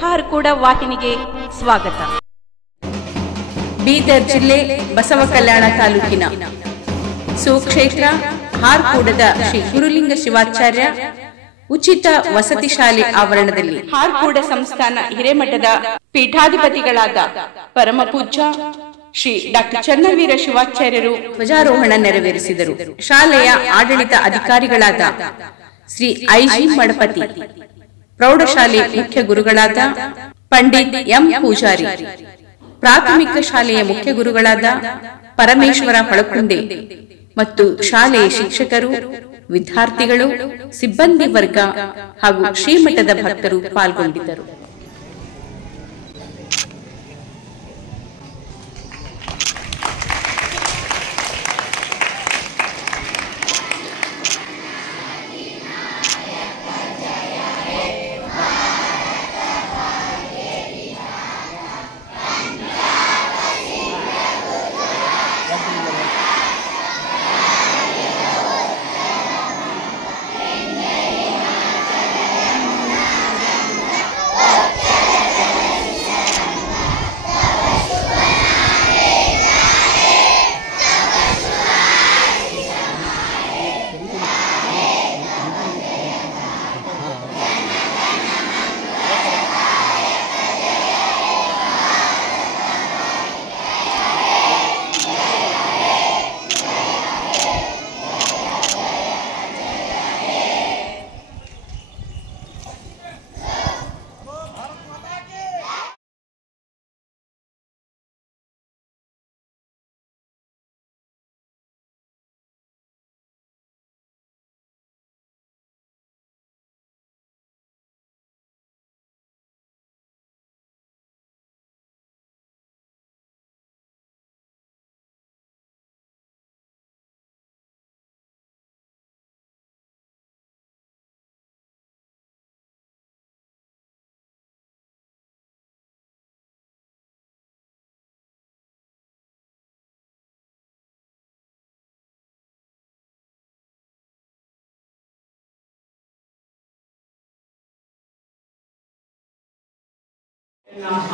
ಹಾರ್ಕೂಡ ವಾಹಿನಿಗೆ ಸ್ವಾಗತ. ಬೀದರ್ ಜಿಲ್ಲೆ ಬಸವ ಕಲ್ಯಾಣ ತಾಲೂಕಿನ ಸುಕ್ಷೇತ್ರ ಹಾರ್ಕೂಡದ ಶ್ರೀ ಗುರುಲಿಂಗ ಶಿವಾಚಾರ್ಯ ಉಚಿತ ವಸತಿ ಶಾಲೆ ಆವರಣದಲ್ಲಿ ಹಾರ್ಕೂಡ ಸಂಸ್ಥಾನ ಹಿರೇಮಠದ ಪೀಠಾಧಿಪತಿಗಳಾದ ಪರಮ ಪೂಜ್ಯ ಶ್ರೀ ಡಾಕ್ಟರ್ ಚನ್ನವೀರ ಶಿವಾಚಾರ್ಯರು ಧ್ವಜಾರೋಹಣ ನೆರವೇರಿಸಿದರು. ಶಾಲೆಯ ಆಡಳಿತ ಅಧಿಕಾರಿಗಳಾದ ಶ್ರೀ ಐಜಿ ಮಡಪತಿ, ಪ್ರೌಢಶಾಲೆ ಮುಖ್ಯ ಗುರುಗಳಾದ ಪಂಡಿತ್ ಎಂ ಪೂಜಾರಿ, ಪ್ರಾಥಮಿಕ ಶಾಲೆಯ ಮುಖ್ಯ ಗುರುಗಳಾದ ಪರಮೇಶ್ವರ ಹೊಳಕುಂಡೆ ಮತ್ತು ಶಾಲೆಯ ಶಿಕ್ಷಕರು, ವಿದ್ಯಾರ್ಥಿಗಳು, ಸಿಬ್ಬಂದಿ ವರ್ಗ ಹಾಗೂ ಶ್ರೀಮಠದ ಭಕ್ತರು ಪಾಲ್ಗೊಂಡಿದ್ದರು.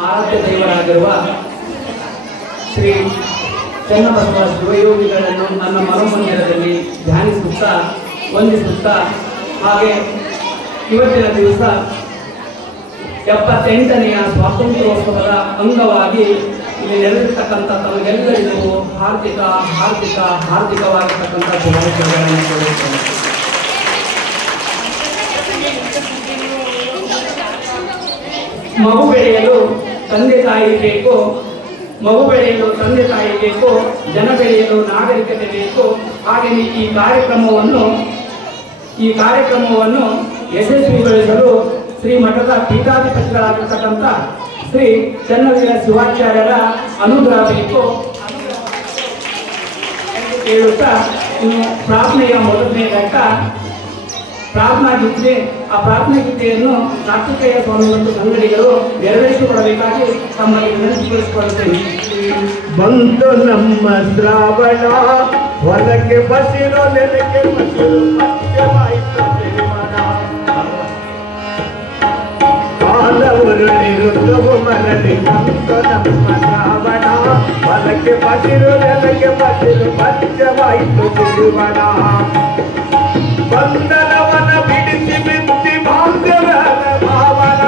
ಆರಾಧ್ಯ ದೈವರಾಗಿರುವ ಶ್ರೀ ಚನ್ನಬಸವ ಶಿವಯೋಗಿಗಳನ್ನು ನನ್ನ ಮನೋಮಂದಿರದಲ್ಲಿ ಧ್ಯಾನಿಸುತ್ತಾ ವಂದಿಸುತ್ತಾ, ಹಾಗೆ ಇವತ್ತಿನ ದಿವಸ 78ನೆಯ ಸ್ವಾತಂತ್ರ್ಯೋತ್ಸವದ ಅಂಗವಾಗಿ ಇಲ್ಲಿ ನೆರೆದಿರ್ತಕ್ಕಂಥ ತಮಗೆಲ್ಲರಿಗೂ ಹಾರ್ದಿಕವಾಗಿರ್ತಕ್ಕಂಥ ಶುಭಾಶಯಗಳನ್ನು ಕೋರುತ್ತೇನೆ. ಮಗು ಬೆಳೆಯಲು ತಂದೆ ತಾಯಿ ಬೇಕು, ಮಗು ಬೆಳೆಯಲು ತಂದೆ ತಾಯಿ ಬೇಕು, ಜನ ಬೆಳೆಯಲು ನಾಗರಿಕತೆ ಬೇಕು. ಹಾಗೆಯೇ ಈ ಕಾರ್ಯಕ್ರಮವನ್ನು ಯಶಸ್ವಿಗೊಳಿಸಲು ಶ್ರೀಮಠದ ಪೀಠಾಧಿಪತಿಗಳಾಗಿರ್ತಕ್ಕಂಥ ಶ್ರೀ ಚನ್ನವೀರ ಶಿವಾಚಾರ್ಯರ ಅನುಗ್ರಹ ಬೇಕು ಎಂದು ಹೇಳುತ್ತಾ, ಇನ್ನು ಪ್ರಾರ್ಥನೆಯ ಮೊದಲನೇ ಘಟ್ಟ ಪ್ರಾರ್ಥನಾ ಗೀತೆ. ಆ ಪ್ರಾರ್ಥನಾ ಗೀತೆಯನ್ನು ಕಾರ್ತಿಕೇಯ ಸ್ವಾಮಿ ಮತ್ತು ಸಂಗಡಿಗರು ನೆರವೇರಿಸಿಕೊಡಬೇಕಾಗಿ ತಮ್ಮಲ್ಲಿ ವಿನಂತಿಗೊಳಿಸಿಕೊಳ್ಳುತ್ತೇನೆ. ಬಂದು ನಮ್ಮ ಶ್ರಾವಣ ಹೊಲಕ್ಕೆ ಬಸಿರೋ ನೆಲಕ್ಕೆ ಬಸಿರು ಮಧ್ಯವಾಯಿತು ಜೀವನ. ಕಾಲ ಉರುಳಿರುತ್ತವು ಮರಳಿ ಬಂದು ನಮ್ಮ ಶ್ರಾವಣ ಹೊಲಕ್ಕೆ ಬಸಿರು ನೆಲಕ್ಕೆ ಬಸಿರು ಮಧ್ಯವಾಯಿತು ಜೀವನ. ಬಂಧನವನ ಬಿಡಿಸಿ ಬಿತ್ತಿ ಬಾಂಧವ್ಯದ ಭಾವನ,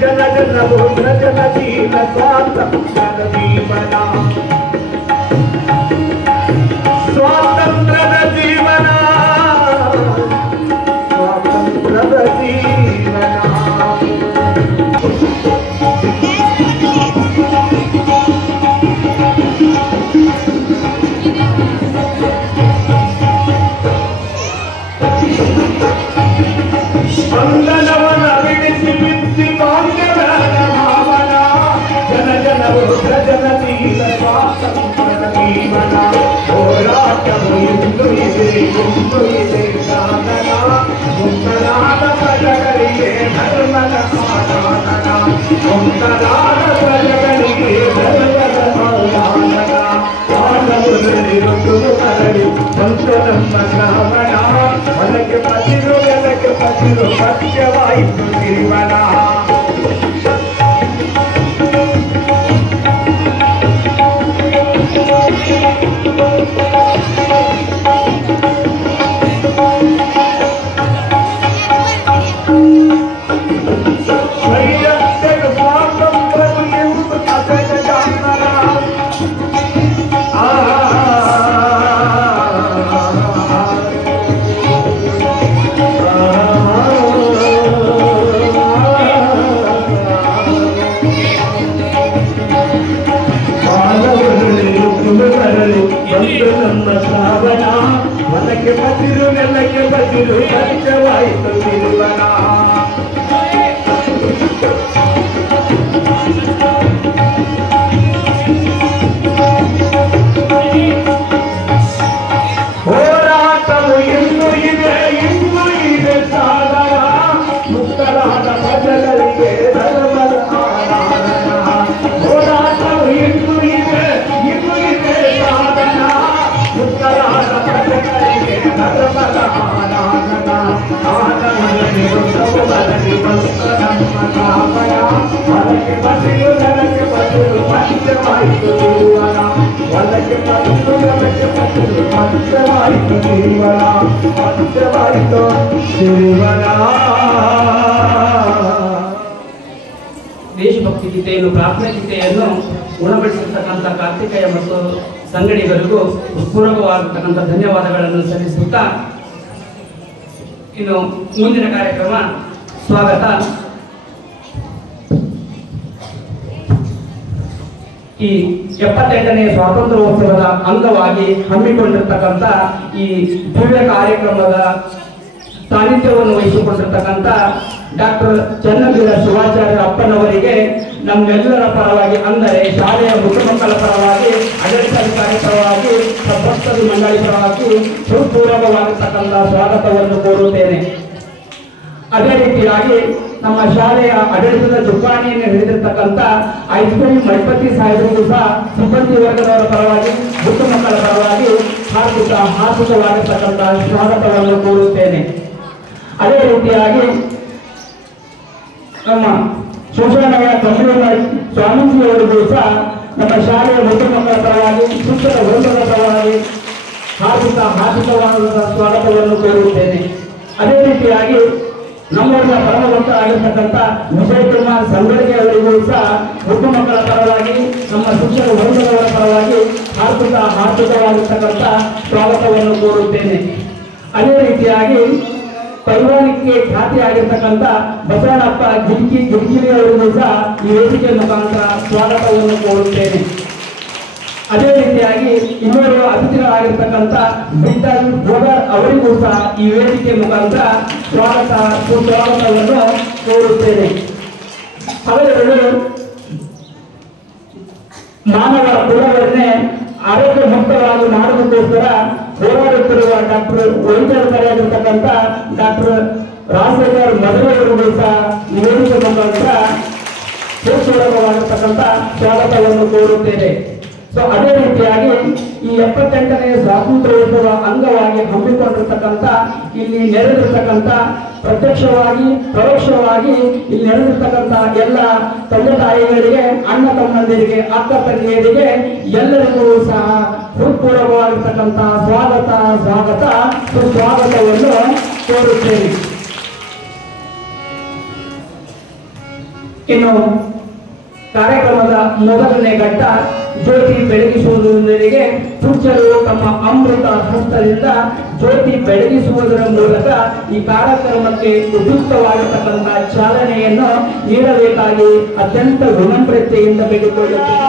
ಜನ ಜನವು ಜನ ಜೀವ ಸ್ವಾತಂತ್ರ್ಯದ ಜೀವನ, ಸ್ವಾತಂತ್ರ್ಯದ ಜೀವನ, ಸ್ವಾತಂತ್ರ್ಯದ ಜೀವನ. ಬಂಧನವನ ಬಿಡಿಸಿ ಬಿತ್ತಿ ಬಾಂಧವ್ಯದ ಭಾವನ, ಜನ ಜನವು ಜನ ಸ್ವಾತಂತ್ರ್ಯದ ಜೀವನ. ಹೋರಾಟವು ಇಂದು ಇದೆ ಇಂದು ಇದೆ ಸಾಧನ, ಮುಕ್ತರಾದ ಪ್ರಜೆಗಳಿಗೆ ಧರ್ಮದ ಆಧಾನ, ಮುಕ್ತರಾದ ಪ್ರಜೆಗಳಿಗೆ ಧರ್ಮದ ಆಧಾನ. ಕಾಲವುರುಳಿರುವುದು ಮರಳಿ ಬಂತು ನಮ್ಮ ಶ್ರಾವಣ, ಹೊಲಕ್ಕೆ ಬಸಿರು ನೆಲಕ್ಕೆ ಬಸಿರು ಸತ್ಯವಾಯಿತು ಜೀವನ. ಭಕ್ತರಿಗೆ ಧರ್ಮದ ಆರಾಧನ ಹೋರಾಟವು ಇನ್ನೂ ಇದೆ ಸಾಧನ ಉತ್ತರಾದ ಭಕ್ತರಿಗೆ ಧರ್ಮದ ಆರಾಧನ ಆನಂದದಲ್ಲಿ ಉತ್ತಮ ಬರಲಿ ಬಂತ ನಮ್ಮ ಕಾಮಯ ಹೊಲಕ್ಕೆ ಬಸಿಲು ನನಗೆ ಬಸಿಲು ಪಂಚವಾಯಿತು ಜೀವನ ಹೊಲಕ್ಕೆ ಬಸಿಲು ನನಗೆ ಬಸಿಲು ಪಂಚವಾಯಿತು ಜೀವನ ಪಂಚವಾಯಿತು ಜೀವನ. ದೇಶಭಕ್ತಿ ಗೀತೆಯನ್ನು ಪ್ರಾರ್ಥನಾ ಗೀತೆಯನ್ನು ಗುಣಪಡಿಸಿರ್ತಕ್ಕಂಥ ಕಾರ್ತಿಕೇಯ ಮತ್ತು ಸಂಗಡಿಗರಿಗೂ ಪೂರಕವಾಗಿರ್ತಕ್ಕಂಥ ಧನ್ಯವಾದಗಳನ್ನು ಸಲ್ಲಿಸುತ್ತಾ ಇನ್ನು ಮುಂದಿನ ಕಾರ್ಯಕ್ರಮ ಸ್ವಾಗತ. ಈ 78ನೇ ಸ್ವಾತಂತ್ರ್ಯೋತ್ಸವದ ಅಂಗವಾಗಿ ಹಮ್ಮಿಕೊಂಡಿರ್ತಕ್ಕಂಥ ಈ ದಿವ್ಯ ಕಾರ್ಯಕ್ರಮದ ಸಾನ್ನಿಧ್ಯವನ್ನು ವಹಿಸಿಕೊಂಡಿರ್ತಕ್ಕಂಥ ಡಾಕ್ಟರ್ ಚನ್ನವೀರ ಶಿವಾಚಾರ್ಯ ಅಪ್ಪನವರಿಗೆ ನಮ್ಮೆಲ್ಲರ ಪರವಾಗಿ, ಅಂದರೆ ಶಾಲೆಯ ಮುಖಮಕ್ಕಳ ಪರವಾಗಿ, ಆಡಳಿತಾಧಿಕಾರಿ ಪರವಾಗಿ, ಭಕ್ತರು ಮಂಡಳಿ ಪರವಾಗಿ ಹೃತ್ಪೂರ್ವಕವಾಗಿರ್ತಕ್ಕಂಥ ಸ್ವಾಗತವನ್ನು ಕೋರುತ್ತೇನೆ. ಅದೇ ರೀತಿಯಾಗಿ ನಮ್ಮ ಶಾಲೆಯ ಆಡಳಿತದ ಚುಕ್ಕಾಣಿಯನ್ನು ಹಿಡಿದಿರ್ತಕ್ಕಂಥ ಐಸ್ಕೂಲ್ ಮಠಪತಿ ಸಾಹೇಬರಿಗೂ ಸಹ ಸಿಬ್ಬಂದಿ ವರ್ಗದವರ ಪರವಾಗಿ, ಮುಖಮಕ್ಕಳ ಪರವಾಗಿ ಹಾರ್ದಿಕವಾಗಿರ್ತಕ್ಕಂಥ ಸ್ವಾಗತವನ್ನು ಕೋರುತ್ತೇನೆ. ಅದೇ ರೀತಿಯಾಗಿ ನಮ್ಮ ಶಿವಶರಣಯ್ಯ ಕಂಬಳೂರು ಸ್ವಾಮೀಜಿಯವರಿಗೂ ಸಹ ನಮ್ಮ ಶಾಲೆಯ ಮುಖಮಕ್ಕಳ ಪರವಾಗಿ, ಶಿಕ್ಷಕ ವೃಂದದ ಪರವಾಗಿ ಹಾರ್ದಿಕವಾದ ಸ್ವಾಗತವನ್ನು ಕೋರುತ್ತೇನೆ. ಅದೇ ರೀತಿಯಾಗಿ ನಮ್ಮೂರಿನ ಪರಮಭಕ್ತರಾಗಿರ್ತಕ್ಕಂಥ ವಿಜಯ್ ಕುಮಾರ್ ಸಂಗಡಿಗೆ ಅವರಿಗೂ ಸಹ ಮುಖಮಕ್ಕಳ ಪರವಾಗಿ, ನಮ್ಮ ಶಿಕ್ಷಕ ವೃಂದದವರ ಪರವಾಗಿ ಹಾರ್ದಿಕವಾಗಿರ್ತಕ್ಕಂಥ ಸ್ವಾಗತವನ್ನು ಕೋರುತ್ತೇನೆ. ಅದೇ ರೀತಿಯಾಗಿ ಪೈವಾನಿಕೆ ಖ್ಯಾತಿಯಾಗಿರ್ತಕ್ಕಂಥ ಬಸವಣ್ಣಪ್ಪ ಗಿರಿಗಿರಿ ಅವರಿಗೂ ಸಹ ಈ ವೇದಿಕೆ ಮುಖಾಂತರ ಸ್ವಾಗತವನ್ನು ಕೋರುತ್ತೇನೆ. ಅದೇ ರೀತಿಯಾಗಿ ಇನ್ನೋರ್ವ ಅತಿಥಿಗಳಾಗಿರ್ತಕ್ಕಂಥ ಬಿಟ್ಟಲ್ ಗೋಗರ್ ಅವರಿಗೂ ಸಹ ಈ ವೇದಿಕೆ ಮುಖಾಂತರ ಸುಸ್ವಾಗತವನ್ನು ಕೋರುತ್ತೇನೆ. ಅವೆರಡು ಮಾನವ ಕುಲವನ್ನೇ ಆರೋಗ್ಯ ಮುಕ್ತವಾಗಿ ಮಾಡುವುದಕ್ಕೋಸ್ಕರ ಹೋರಾಡುತ್ತಿರುವ ಡಾಕ್ಟರ್ ವೈದ್ಯರಾಗಿರ್ತಕ್ಕಂಥ ಡಾಕ್ಟರ್ ರಾಜಶೇಖರ್ ಮದುವೆಯವರಿಗೂ ಸಹ ಈ ವೇದಿಕೆ ಮುಖಾಂತರ ಸುಸ್ವಾಗತವಾಗಿರ್ತಕ್ಕಂಥ ಸ್ವಾಗತವನ್ನು ಕೋರುತ್ತೇನೆ. ಅದೇ ರೀತಿಯಾಗಿ ಈ 78ನೇ ಸ್ವಾತಂತ್ರ್ಯೋತ್ಸವ ಅಂಗವಾಗಿ ಹಮ್ಮಿಕೊಂಡಿರ್ತಕ್ಕಂಥ ಇಲ್ಲಿ ನೆರೆದಿರ್ತಕ್ಕಂಥ ಪ್ರತ್ಯಕ್ಷವಾಗಿ ಪರೋಕ್ಷವಾಗಿ ಇಲ್ಲಿ ನೆರೆದಿರ್ತಕ್ಕಂಥ ಎಲ್ಲ ತಂದೆ ತಾಯಿಗಳಿಗೆ, ಅಣ್ಣ ತಮ್ಮಂದಿರಿಗೆ, ಅಕ್ಕ ತಂಗಿಯರಿಗೆ ಎಲ್ಲರಿಗೂ ಸಹ ಹೃತ್ಪೂರ್ವಕವಾಗಿರ್ತಕ್ಕಂಥ ಸುಸ್ವಾಗತವನ್ನು ಕೋರುತ್ತೇನೆ. ಇನ್ನು ಕಾರ್ಯಕ್ರಮದ ಮೊದಲನೇ ಘಟ್ಟ ಜ್ಯೋತಿ ಬೆಳಗಿಸುವುದರೊಂದಿಗೆ ಪೂಜ್ಯರು ತಮ್ಮ ಅಮೃತ ಹಸ್ತದಿಂದ ಜ್ಯೋತಿ ಬೆಳಗಿಸುವುದರ ಮೂಲಕ ಈ ಕಾರ್ಯಕ್ರಮಕ್ಕೆ ಉಪಯುಕ್ತವಾಗಿರತಕ್ಕಂಥ ಚಾಲನೆಯನ್ನು ನೀಡಬೇಕಾಗಿ ಅತ್ಯಂತ ವಿನಮ್ರತೆಯಿಂದ ಬೇಡಿಕೊಳ್ಳುತ್ತೇನೆ.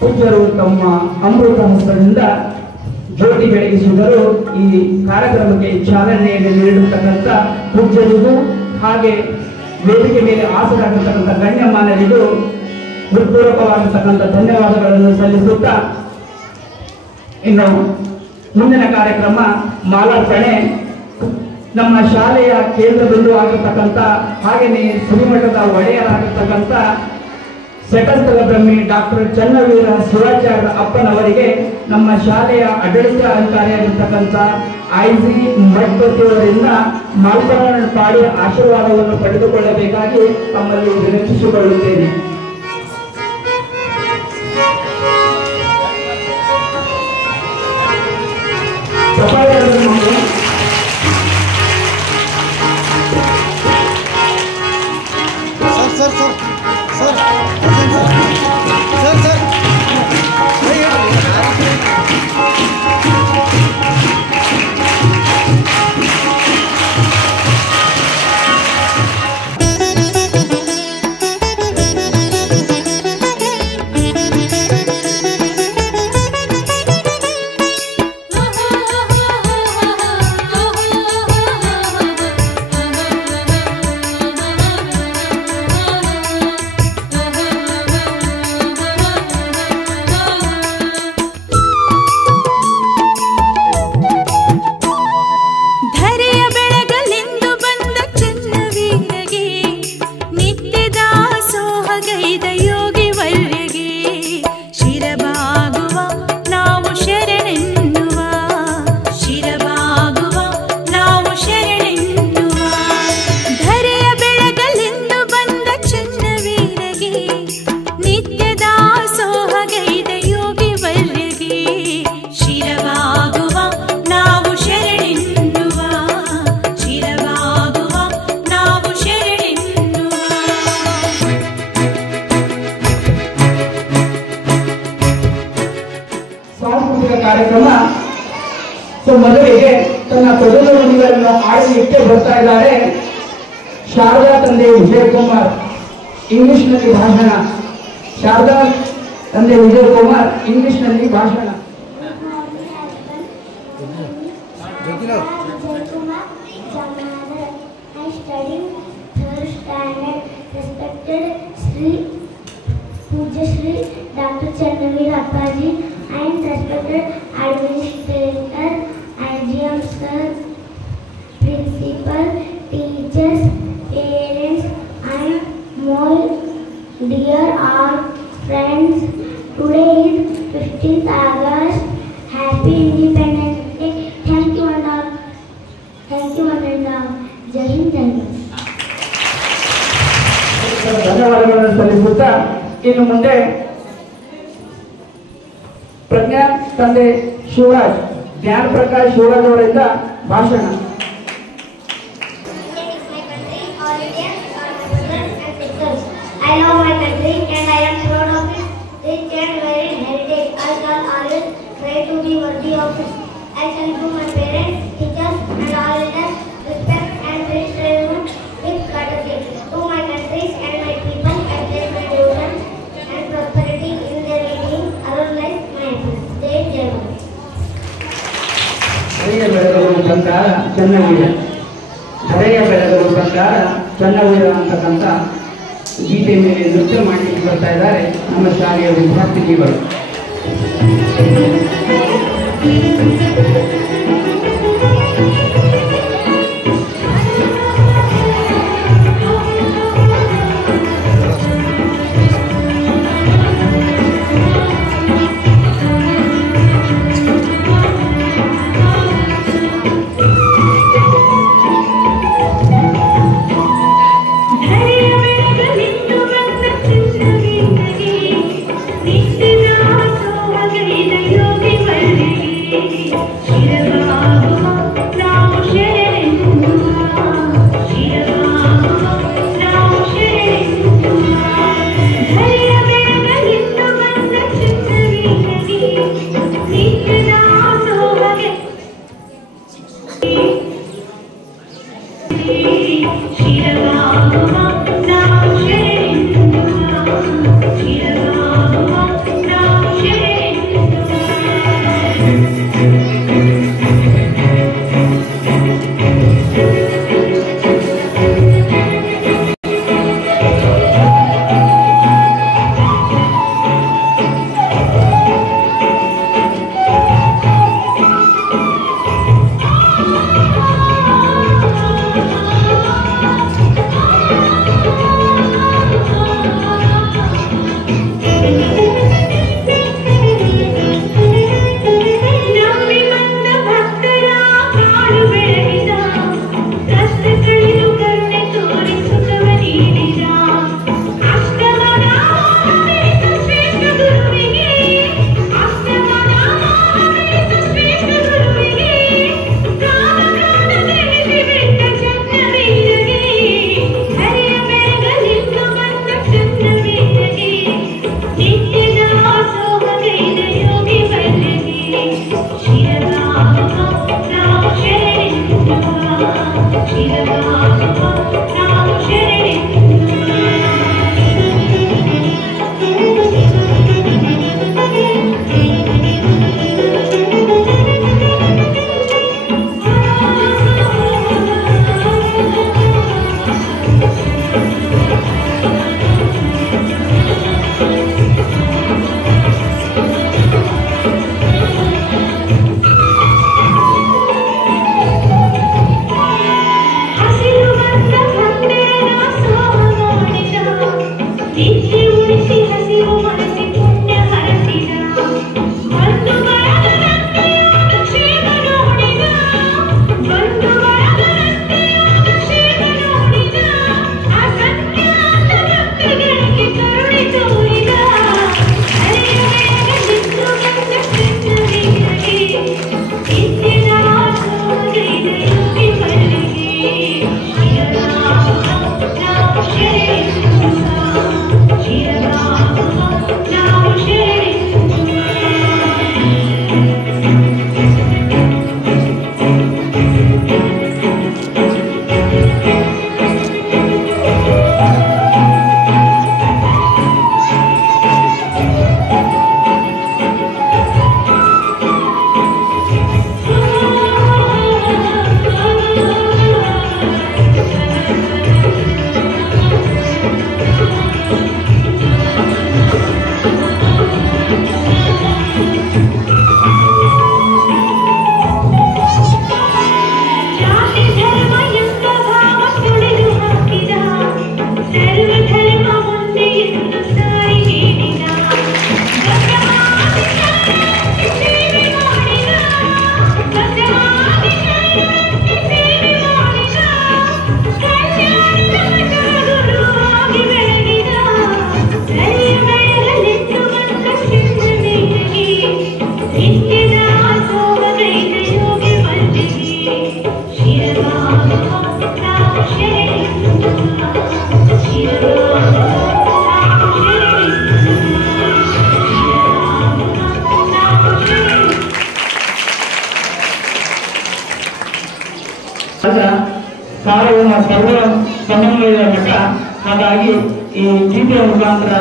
ಪೂಜ್ಯರು ತಮ್ಮ ಅಮೃತ ಹಸ್ತದಿಂದ ಜ್ಯೋತಿ ಬೆಳಗಿಸಿದರು. ಈ ಕಾರ್ಯಕ್ರಮಕ್ಕೆ ಚಾಲನೆಯನ್ನು ನೀಡಿರ್ತಕ್ಕಂಥ ಪೂಜ್ಯರಿಗೂ ಹಾಗೆ ವೇದಿಕೆ ಮೇಲೆ ಆಸರಾಗಿರ್ತಕ್ಕಂಥ ಗಣ್ಯಮಾನ್ಯರಿಗೂ ಹೃತ್ಪೂರ್ವಕವಾಗಿರ್ತಕ್ಕಂಥ ಧನ್ಯವಾದಗಳನ್ನು ಸಲ್ಲಿಸುತ್ತಾ ಇನ್ನು ಮುಂದಿನ ಕಾರ್ಯಕ್ರಮ ಮಾಲಾರ್ಪಣೆ. ನಮ್ಮ ಶಾಲೆಯ ಕೇಂದ್ರ ಬಿಂದು ಆಗಿರ್ತಕ್ಕಂಥ ಹಾಗೆಯೇ ಶ್ರೀಮಠದ ಒಡೆಯರಾಗಿರ್ತಕ್ಕಂಥ ಸೆಟಸ್ಥಲ ಬ್ರಹ್ಮಿ ಡಾಕ್ಟರ್ ಚನ್ನವೀರ ಶಿವಾಚಾರ್ಯ ಅಪ್ಪನವರಿಗೆ ನಮ್ಮ ಶಾಲೆಯ ಆಡಳಿತಾಧಿಕಾರಿಯಾಗಿರ್ತಕ್ಕಂಥ ಐಜಿ ಮಠಪತಿಯವರಿಂದ ಮಾಲ್ಪರಣ ಪಾಡಿ ಆಶೀರ್ವಾದವನ್ನು ಪಡೆದುಕೊಳ್ಳಬೇಕಾಗಿ ತಮ್ಮಲ್ಲಿ ವಿನಂತಿಸಿಕೊಳ್ಳುತ್ತೇನೆ. ಕಾರ್ಯಕ್ರಮ. ಮೊದಲಿಗೆ ತನ್ನ ತೊದಲು ನುಡಿಗಳನ್ನು ಆಡಲಿಕ್ಕೆ ಬರ್ತಾ ಇದ್ದಾರೆ ಶಾರದಾ ತಂದೆ ವಿಜಯಕುಮಾರ್. ಇಂಗ್ಲಿಷ್ನಲ್ಲಿ ಭಾಷಣ. ಶಾರದಾ ತಂದೆ ವಿಜಯಕುಮಾರ್ ಇಂಗ್ಲಿಷ್ನಲ್ಲಿ ಭಾಷಣ. Dr. Chandraveer Appaji and respected administrator, IGM sir, principal, teachers, parents, and more dear all friends. Today is 15th August. Happy Independence Day. Thank you and all. Thank you and all. Jai Hind, Jai Hind. ಧನ್ಯವಾದಗಳನ್ನು ಸಲ್ಲಿಸುತ್ತಾ ಇನ್ನು ಮುಂದೆ ಪ್ರಜ್ಞಾ ತಂದೆ ಶಿವರಾಜ್, ಜ್ಞಾನ ಪ್ರಕಾಶ್ ಶಿವರಾಜ್ ಅವರಿಂದ ಭಾಷಣ. I love my country and I am proud of it. Rich and varied heritage. I shall always try to be worthy of it. I shall do my parents, teachers, and all elders respect and treat everyone with courtesy. To my countries and my people, I place my devotion and prosperity in their meeting. Around life, my happiness. Jai Jai Bharat. ಹರೆಯ ಬೆಳೆದವರು ಬಂಗಾರ ಚೆನ್ನವೀರ, ಹರೆಯ ಬೆಳೆದವರು ಬಂಗಾರ ಚೆನ್ನವೀರ ಅಂತಕ್ಕಂಥ ಗೀತೆ ಮೇಲೆ ನೃತ್ಯ ಮಾಡಲಿಕ್ಕೆ ಬರ್ತಾ ಇದ್ದಾರೆ ನಮ್ಮ ಶಾಲೆಯ ವಿದ್ಯಾರ್ಥಿನಿಗಳು. ಕಾರ್ಯವನ್ನು ಸರ್ವ ಸಮನ್ವಯದ ಮಟ್ಟ. ಹಾಗಾಗಿ ಈ ಗೀತೆಯ ಮುಖಾಂತರ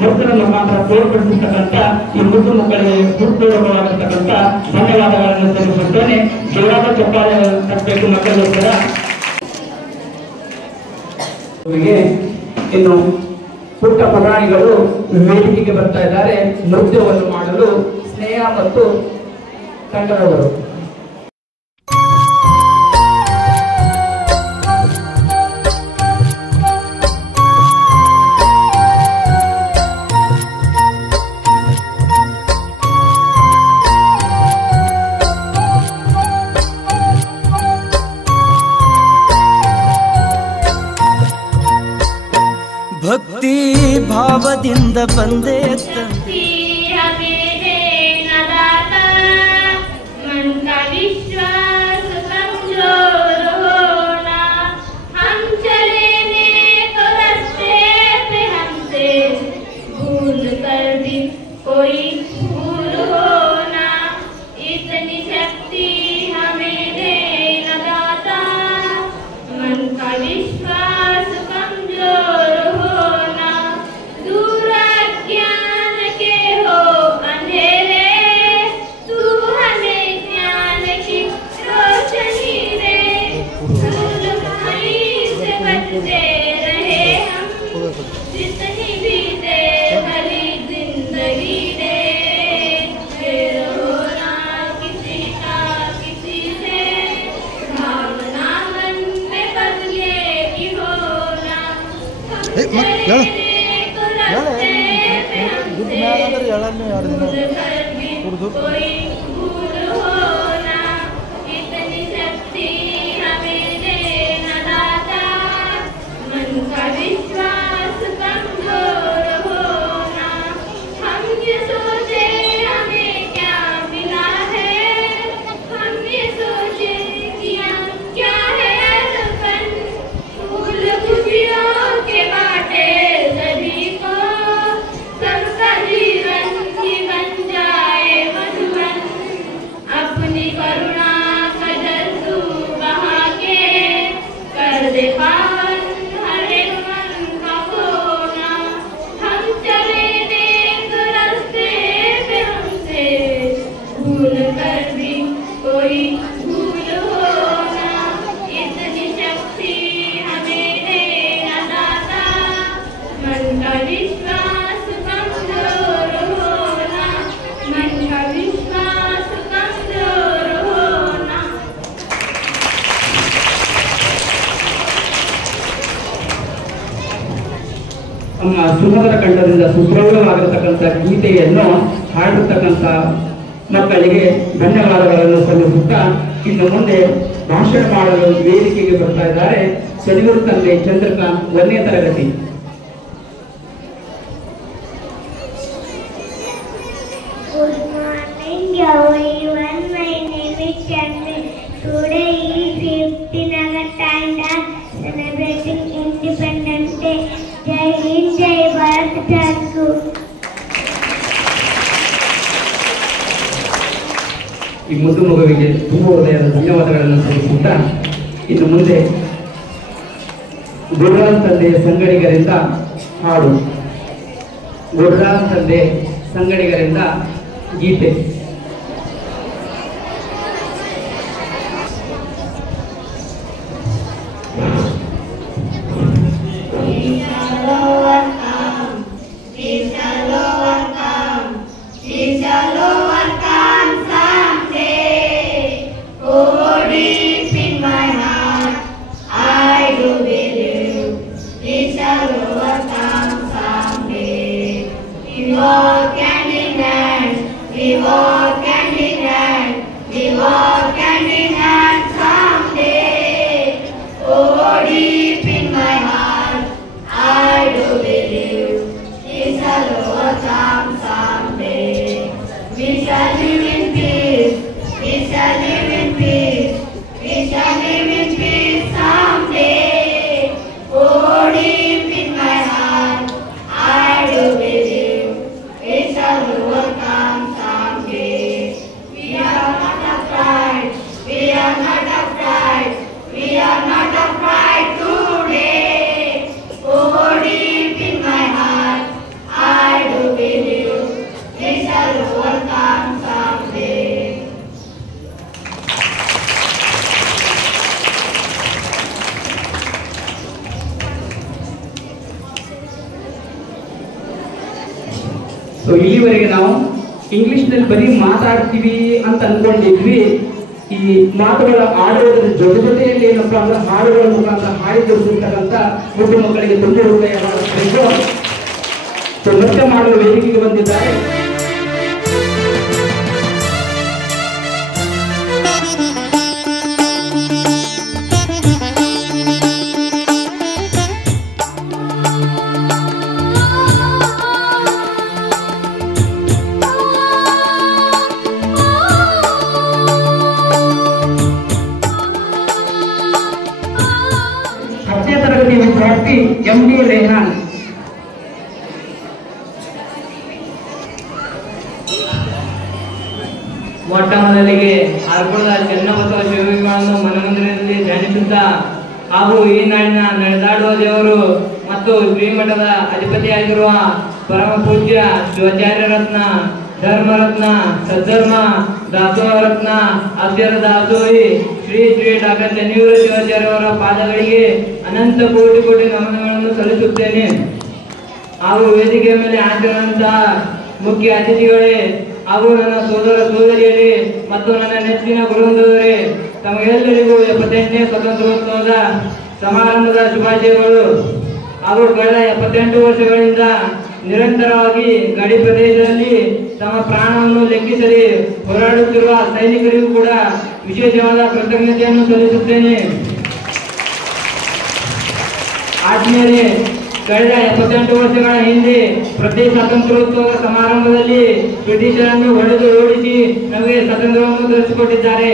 ನೃತ್ಯದ ಮುಖಾಂತರ ತೋರ್ಪಡಿಸಿರ್ತಕ್ಕಂಥ ಈ ಮುದ್ದು ಮಕ್ಕಳಿಗೆ ಹೃತ್ಪೂರ್ವಕವಾಗಿರ್ತಕ್ಕಂಥ ಧನ್ಯವಾದಗಳನ್ನು ಸಲ್ಲಿಸುತ್ತೇನೆ. ಜೋರಾದ ಚಪ್ಪಾಳೆ ತಪ್ಪಬೇಕು ಮಕ್ಕಳಿಗೋಸ್ಕರ. ಇನ್ನು ಪುಟ್ಟ ಪುರಾಣಿಗಳು ವೇದಿಕೆಗೆ ಬರ್ತಾ ಇದ್ದಾರೆ ನೃತ್ಯವನ್ನು ಮಾಡಲು. ಸ್ನೇಹ ಮತ್ತು ತಂಡದವರು. ಭಕ್ತಿ ಭಾವದಿಂದ ಬಂದೆ सबका जीवन जीवन जाए मधुबन कोई भूल हो ना, इतनी शक्ति हमें देना दाता, मन का विश्वास कमजोर होना, मन का विश्वास कमजोर होना। ನಮ್ಮ ಸುಮಧುರ ಕಂಠದಿಂದ ಸುಪ್ರಭುವಾಗಿರತಕ್ಕಂಥ ಗೀತೆಯನ್ನು ಹಾಡಿರ್ತಕ್ಕಂಥ ಮಕ್ಕಳಿಗೆ ಧನ್ಯವಾದಗಳನ್ನು ಸಲ್ಲಿಸುತ್ತಾ ಇನ್ನು ಮುಂದೆ ಭಾಷಣ ಮಾಡಲು ವೇದಿಕೆಗೆ ಬರ್ತಾ ಇದ್ದಾರೆ ಸೆಲಿಯೂರು ತಂದೆ ಚಂದ್ರಕಾಂತ್ 1ನೇ ತರಗತಿ. Good morning, everyone. My name is Chandri. Today is 15th August and I am celebrating Independence Day. Jai Hind, Jai Bharat, thank you. ಈ ಮುದ್ದು ಮಗುವಿಗೆ ತುಂಬ ಹೃದಯದ ಧನ್ಯವಾದಗಳನ್ನು ಸಲ್ಲಿಸುತ್ತಾ ಇನ್ನು ಮುಂದೆ ಗುರುರಾಜ್ ತಂದೆ ಸಂಗಡಿಗರಿಂದ ಹಾಡು, ಗುರುರಾಜ್ ತಂದೆ ಸಂಗಡಿಗರಿಂದ ಗೀತೆ. ಸೊ ಇಲ್ಲಿವರೆಗೆ ನಾವು ಇಂಗ್ಲಿಷ್ನಲ್ಲಿ ಬರೀ ಮಾತಾಡ್ತೀವಿ ಅಂತ ಅನ್ಕೊಂಡಿದ್ವಿ. ಈ ಮಾತುಗಳ ಆಡೋದ್ರ ಜೊತೆಯಲ್ಲಿ ಏನಪ್ಪಾ ಅಂದ್ರೆ ಹಾಡುಗಳ ಮುಖಾಂತರ ಹಾಡಿ ತೋರಿಸಿರ್ತಕ್ಕಂಥ ಮುದ್ದು ಮಕ್ಕಳಿಗೆ ತುಂಬ ಹೃದಯವಾಗಬೇಕು. ನೃತ್ಯ ಮಾಡಲು ವೇದಿಕೆಗೆ ಬಂದಿದ್ದಾರೆ. ವಿದ್ಯಾರ್ಥಿ MD ರೇಹಾನ್. ಮೊಟ್ಟ ಮೊದಲಿಗೆ ಆರ್ಪುರದ ಚನ್ನಬಸವ ಶಿವಗಳನ್ನು ಮನಮಂದಿರದಲ್ಲಿ ಧ್ಯಾನಿಸುತ್ತಾ ಹಾಗೂ ಈ ನಾಡಿನ ನಡೆದಾಡುವ ದೇವರು ಮತ್ತು ಶ್ರೀಮಠದ ಅಧಿಪತಿಯಾಗಿರುವ ಪರಮ ಪೂಜ್ಯ ಶಿವಾಚಾರ್ಯ ರತ್ನ, ಧರ್ಮರತ್ನ, ಸದ್ಧರ್ಮ, ದಾಸೋಹ ರತ್ನ, ಅಕ್ಷರ ದಾಸೋಹಿ ಶ್ರೀ ಶ್ರೀ ಡಾಕ್ಟರ್ ಚನ್ನವೀರ ಶಿವಾಚಾರ್ಯ ಅವರ ಪಾದಗಳಿಗೆ ಅನಂತ ಕೋಟಿ ಕೋಟಿ ನಮನಗಳನ್ನು ಸಲ್ಲಿಸುತ್ತೇನೆ. ಹಾಗೂ ವೇದಿಕೆಯ ಮೇಲೆ ಹಾಜರಾದಂತಹ ಮುಖ್ಯ ಅತಿಥಿಗಳೇ ಹಾಗೂ ನನ್ನ ಸೋದರ ಸೋದರಿಯರೇ ಮತ್ತು ನನ್ನ ನೆಚ್ಚಿನ ಗುರುವೃಂದರೇ, ತಮಗೆಲ್ಲರಿಗೂ 78ನೇ ಸ್ವಾತಂತ್ರ್ಯೋತ್ಸವದ ಸಮಾರಂಭದ ಶುಭಾಶಯಗಳು. ಹಾಗೂ ಕಳೆದ 78 ವರ್ಷಗಳಿಂದ ನಿರಂತರವಾಗಿ ಗಡಿ ಪ್ರದೇಶದಲ್ಲಿ ತಮ್ಮ ಪ್ರಾಣವನ್ನು ಲೆಕ್ಕಿಸದೆ ಹೋರಾಡುತ್ತಿರುವ ಸೈನಿಕರಿಗೂ ಕೂಡ ವಿಶೇಷವಾದ ಕೃತಜ್ಞತೆಯನ್ನು ಸಲ್ಲಿಸುತ್ತೇನೆ. ಆದ್ಮೇಲೆ ಕಳೆದ 78 ವರ್ಷಗಳ ಹಿಂದೆ ಪ್ರತಿ ಸ್ವಾತಂತ್ರ್ಯೋತ್ಸವ ಸಮಾರಂಭದಲ್ಲಿ ಬ್ರಿಟಿಷರನ್ನು ಹೊಡೆದು ಓಡಿಸಿ ನಮಗೆ ಸ್ವಾತಂತ್ರ್ಯವನ್ನು ದೊರಕಿಸಿಕೊಟ್ಟಿದ್ದಾರೆ.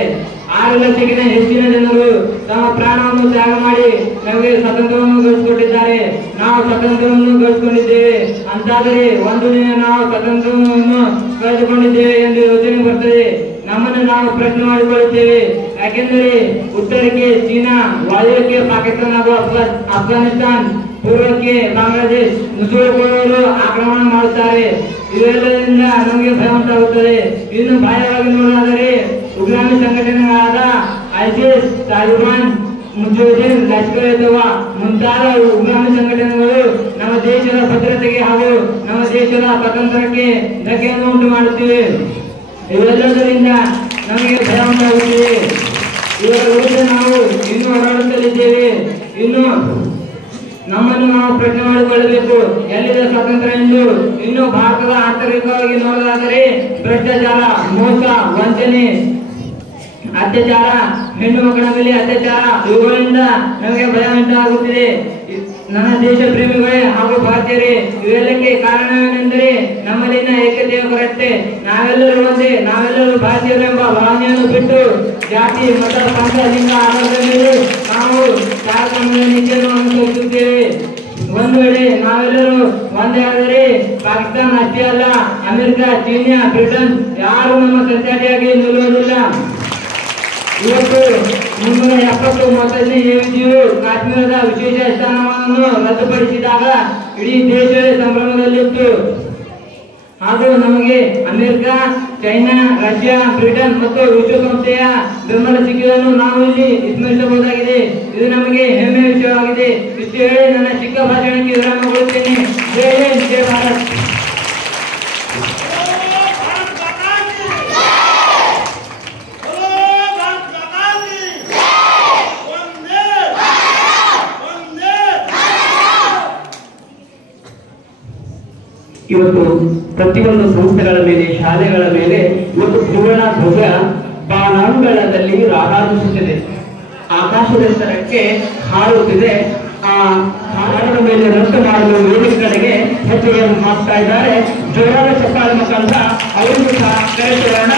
6 ಲಕ್ಷಕ್ಕಿಂತ ಹೆಚ್ಚಿನ ಜನರು ತಮ್ಮ ಪ್ರಾಣವನ್ನು ತ್ಯಾಗ ಮಾಡಿ ನಮಗೆ ಸ್ವಾತಂತ್ರ್ಯವನ್ನು ಗಳಿಸಿಕೊಟ್ಟಿದ್ದಾರೆ. ನಾವು ಸ್ವಾತಂತ್ರ್ಯವನ್ನು ಗಳಿಸಿಕೊಂಡಿದ್ದೇವೆ ಅಂತಾದರೆ ಒಂದು ದಿನ ನಾವು ಸ್ವಾತಂತ್ರ್ಯವನ್ನು ಕಳೆದುಕೊಂಡಿದ್ದೇವೆ ಎಂದು ಯೋಚನೆ ಬರ್ತದೆ. ನಮ್ಮನ್ನು ನಾವು ಪ್ರಶ್ನೆ ಮಾಡಿಕೊಳ್ಳುತ್ತೇವೆ. ಯಾಕೆಂದರೆ ಉತ್ತರಕ್ಕೆ ಚೀನಾ, ವಾಯುವ್ಯಕ್ಕೆ ಪಾಕಿಸ್ತಾನ ಹಾಗೂ ಅಫ್ಘಾನಿಸ್ತಾನ್, ಪೂರ್ವಕ್ಕೆ ಬಾಂಗ್ಲಾದೇಶ್ ನುಸುಳುಕೊಳ್ಳಲು ಆಕ್ರಮಣ ಮಾಡುತ್ತಾರೆ. ಇವೆಲ್ಲದಿಂದ ನಮಗೆ ಭಯ ಉಂಟಾಗುತ್ತದೆ. ಇನ್ನು ಬಾಹ್ಯವಾಗಿ ನೋಡೋದಾದರೆ ಉಗ್ರಗಾಮಿ ಸಂಘಟನೆಗಳಾದ ಐಸಿಸ್, ತಾಲಿಬಾನ್, ಮುಜಾಹಿದೀನ್, ಲಷ್ಕರ್-ಎ-ತೊಯ್ಬಾ ಮುಂತಾದ ಉಗ್ರಗಾಮಿ ಸಂಘಟನೆಗಳು ನಮ್ಮ ದೇಶದ ಭದ್ರತೆಗೆ ಹಾಗೂ ನಮ್ಮ ದೇಶದ ಸ್ವಾತಂತ್ರ್ಯಕ್ಕೆ ಧಕ್ಕೆಯನ್ನು ಉಂಟು ಮಾಡುತ್ತಿವೆ. ಇವೆಲ್ಲದರಿಂದ ನಮಗೆ ಭಯ ಉಂಟಾಗುತ್ತಿದೆ. ಇವರ ವಿರುದ್ಧ ನಾವು ಇನ್ನೂ ಹೋರಾಡುತ್ತಲಿದ್ದೇವೆ. ಇನ್ನು ನಮ್ಮನ್ನು ನಾವು ಪ್ರಶ್ನೆ ಮಾಡಿಕೊಳ್ಳಬೇಕು, ಎಲ್ಲಿದೆ ಸ್ವಾತಂತ್ರ್ಯ ಎಂದು. ಇನ್ನು ಭಾರತದ ಆಂತರಿಕವಾಗಿ ನೋಡೋದಾದರೆ ಭ್ರಷ್ಟಾಚಾರ, ಮೋಸ, ವಂಚನೆ, ಅತ್ಯಾಚಾರ, ಹೆಣ್ಣು ಮಕ್ಕಳ ಮೇಲೆ ಅತ್ಯಾಚಾರ, ಇವುಗಳಿಂದ ನಮಗೆ ಭಯ ಉಂಟಾಗುತ್ತಿದೆ. ನನ್ನ ದೇಶ ಪ್ರೇಮಿಗಳೇ ಹಾಗೂ ಭಾರತೀಯರೇ, ಇವೆಲ್ಲಕ್ಕೆ ಕಾರಣವೇನೆಂದರೆ ನಮ್ಮಲ್ಲಿನ ಏಕತೆಯ ಕೊರತೆ. ನಾವೆಲ್ಲರೂ ಒಂದೇ, ನಾವೆಲ್ಲರೂ ಭಾರತೀಯರು ಎಂಬ ಭಾವನೆಯನ್ನು ಬಿಟ್ಟು ಜಾತಿ, ಮತ, ಪಂಥ, ಲಿಂಗ ಆಧಾರದ ಮೇಲೆ ನಾವು ತಾರತಮ್ಯದ ನೀತಿಯನ್ನು ಅನುಸರಿಸುತ್ತೇವೆ. ಒಂದು ವೇಳೆ ನಾವೆಲ್ಲರೂ ಒಂದೇ ಆದರೆ ಪಾಕಿಸ್ತಾನ ಅಷ್ಟೇ ಅಲ್ಲ, ಅಮೆರಿಕ, ಚೀನಾ, ಬ್ರಿಟನ್ ಯಾರು ನಮ್ಮ ಸಂಚಾರಿಯಾಗಿ ನಿಲ್ಲುವುದಿಲ್ಲ. ಇವತ್ತು 375ನೇ ಎವಿಜಿಯು ಕಾಶ್ಮೀರದ ವಿಶೇಷ ಸ್ಥಾನಮಾನವನ್ನು ರದ್ದುಪಡಿಸಿದಾಗ ಇಡೀ ದೇಶವೇ ಸಂಭ್ರಮದಲ್ಲಿತ್ತು. ಹಾಗೂ ನಮಗೆ ಅಮೆರಿಕ, ಚೈನಾ, ರಷ್ಯಾ, ಬ್ರಿಟನ್ ಮತ್ತು ವಿಶ್ವಸಂಸ್ಥೆಯ ಬೆಂಬಲ ಸಿಕ್ಕಿದ್ದನ್ನು ನಾವು ಇಲ್ಲಿ ಸ್ಮರಿಸಬಹುದಾಗಿದೆ. ಇದು ನಮಗೆ ಹೆಮ್ಮೆಯ ವಿಷಯವಾಗಿದೆ. ಇಷ್ಟು ಹೇಳಿ ನನ್ನ ಚಿಕ್ಕ ಭಾಷಣಕ್ಕೆ ವಿರಾಮಗೊಳ್ಳುತ್ತೇನೆ. ಜೈ ಹಿಂದ್, ಜೈ ಭಾರತ್. ಇವತ್ತು ಪ್ರತಿಯೊಂದು ಸಂಸ್ಥೆಗಳ ಮೇಲೆ, ಶಾಲೆಗಳ ಮೇಲೆ ಇವತ್ತು ತ್ರಿವರ್ಣ ಧ್ವಜ ಬಾನಾಂಗಳದಲ್ಲಿ ರಾರಾಜಿಸುತ್ತಿದೆ. ಆಕಾಶದೆತ್ತರಕ್ಕೆ ಹಾರುತ್ತಿದೆ. ಆ ಹಾರದ ಮೇಲೆ ನೃತ್ಯ ಮಾಡಲು ವೇದಿಕೆಗಳಿಗೆ ಹೆಜ್ಜೆಯನ್ನು ಹಾಕ್ತಾ ಇದ್ದಾರೆ. ಜೋರಾದ ಚಪ್ಪಾಳೆ ಮುಖಾಂತರ ಅವರಿಗೂ ಸಹ ಕರೆಸೋಣ.